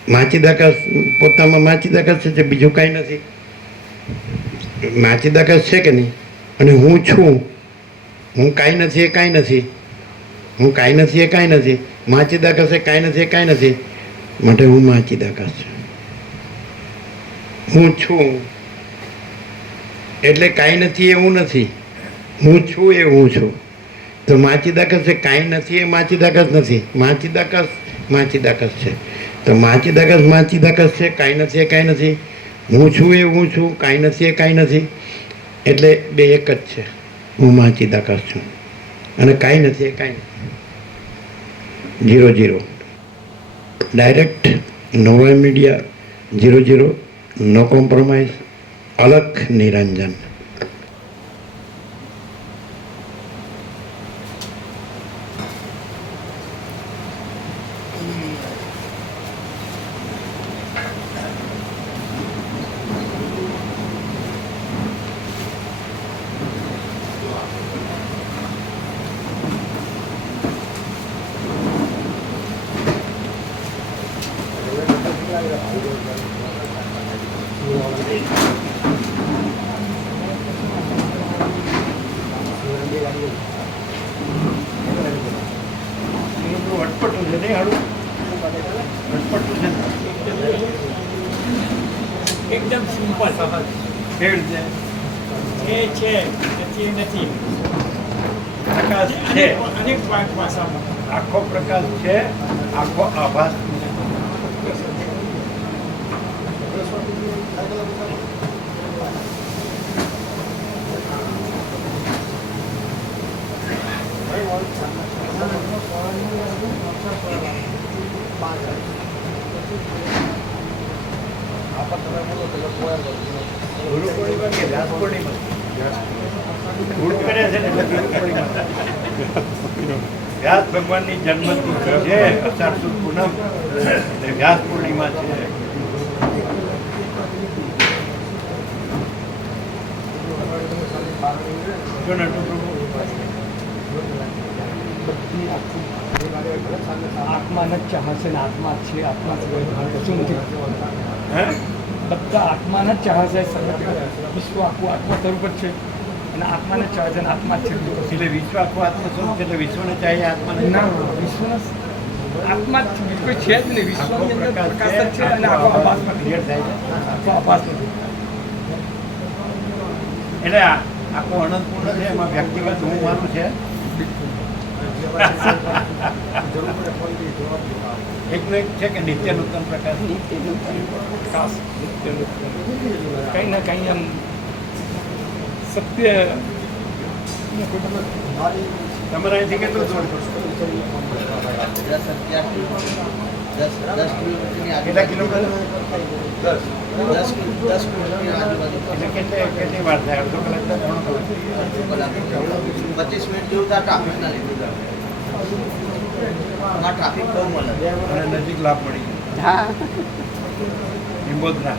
માચિદાકાશ પોતામાં માચિદાકાશ છે, બીજું કાંઈ નથી. માચીદાકસ છે કે નહીં, અને હું છું, હું કાંઈ નથી એ કાંઈ નથી, હું કાંઈ નથી એ કાંઈ નથી, માચીદાકસ એ કાંઈ નથી એ કાંઈ નથી, માટે હું માચીદાકસ છું. હું છું એટલે કાંઈ નથી એ હું નથી, હું છું એ હું છું. તો માચીદાકસ એ કાંઈ નથી એ માચીદાકસ નથી, માચીદાકસ છે. તો માચીદાકસ છે, કાંઈ નથી એ કાંઈ નથી, હું છું એ હું છું, કાંઈ નથી એ કાંઈ નથી, એટલે બે એક જ છે. હું માચીદાકસ છું અને કાંઈ નથી એ કાંઈ નથી. 0-0 direct Nova Media 0-0 no compromise. અલખ નિરંજન. અટપટું છે નહીં હાડું અટપટું છે ને? એકદમ સિમ્પલ કેવી રીતે? એ છે નથી નથી પ્રકાશ છે, અનેક ભાષામાં આખો પ્રકાશ છે, આખો આભાસ છે. ગુરુ પૂર્ણિમા કે વ્યાસ પૂર્ણિમા? ગુરુ કરે છે ને એટલે ગુરુ પૂર્ણિમા. વ્યાસ ભગવાનની જન્મતિથિ છે, અષાઢ સુદ પૂનમ, એટલે વ્યાસ પૂર્ણિમા છે. જો નટુ પ્રભુ આત્માને જ ચાહશે ને આત્મા જ છે, આત્મા સિવાય કશું નથી. હે બધા આત્માને જ ચાહશે, વિશ્વ આખું આત્મા સ્વરૂપ જ છે અને આત્માને જ ચાહશે ને આત્મા જ છે. બીજું કશું એટલે વિશ્વ આખું આત્મ સ્વરૂપ છે, એટલે વિશ્વને ચાહીએ આત્માને ના, વિશ્વનો આત્મા જ છે, બીજું કોઈ છે જ નહીં. આખો વિશ્વની અંદર પ્રકાશ પ્રકાશ જ છે અને આખો આખો આભાસ આભાસ ક્લિયર નથી. થાય છે. આખો આભાસ નથી. એટલે આખું અનંતપૂર્ણ છે, એમાં વ્યક્તિગત હું માનું છે. એકનો એક છે કે નિત્ય નૂતન પ્રકાશ. પ્રકાશ કંઈ ના કંઈ આમ સત્ય તમારે અહીંથી કેટલું દૂર? કેટલા કિલોમીટર? એટલે કેટલી વાર થાય? અડધો કલાક થાય? પોણો કલાક? 25 મિનિટ જેવું થાય ટ્રાફિકના લીધે. ટ્રાફિક બહુ મળે. અને નજીક લાભ મળી ગયો. હા લીંબોદરા.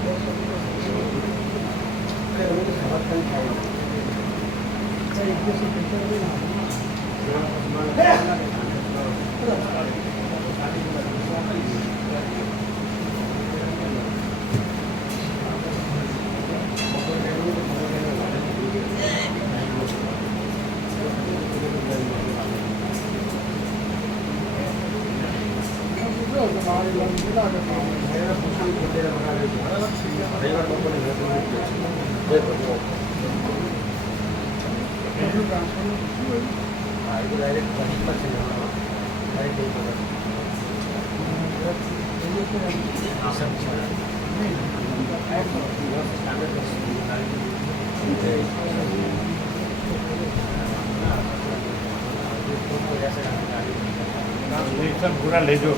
ઇન્જેક્શન પૂરા લેજો.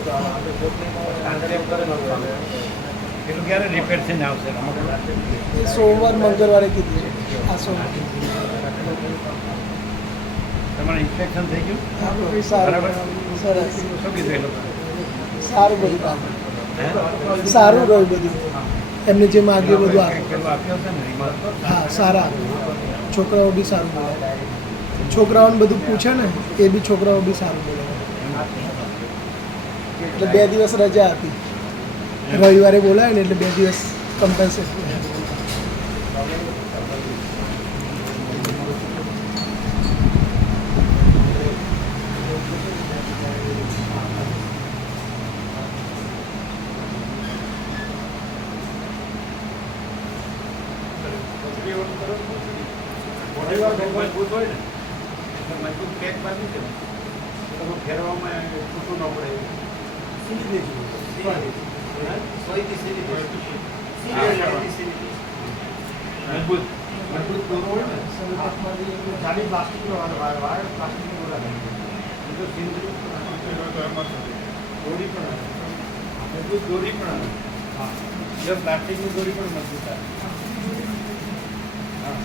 એટલું ક્યારે રિપેર થઈને આવશે? સોમવાર મંગળવારે કીધું આ સોમવાર. તમારે ઇન્સ્પેક્શન થઈ ગયું? સારું બરાબર. સરસ શું કીધું એ લોકો? સારું બધું સારું રહ્યું બધું એમને જે માગ્યું બધું આપ્યું. પેલું આપ્યો છે ને રિમાર્ક? હા સારા છોકરાઓ બી સારું બોલે, છોકરાઓને બધું પૂછે ને એ બી છોકરાઓ બી સારું બોલે. એટલે 2 દિવસ રજા આપી, રવિવારે બોલાય ને એટલે 2 દિવસ કમ્પલસરી. ઘણીવાર બહુ મજબૂત હોય ને એટલે મજબૂત પેક બાંધી દે તો ફેરવામાં છૂટું ન પડે સોયથી સીધી મજબૂત મજબૂત દોરો હોય ને ખાલી પ્લાસ્ટિકનો વાયર પ્લાસ્ટિકનો દોરા નહીં તો સિંદૂર દોરી પણ આવે મજબૂત દોરી પણ આવે હા પ્લાસ્ટિકની દોરી પણ મજબૂત આવે હા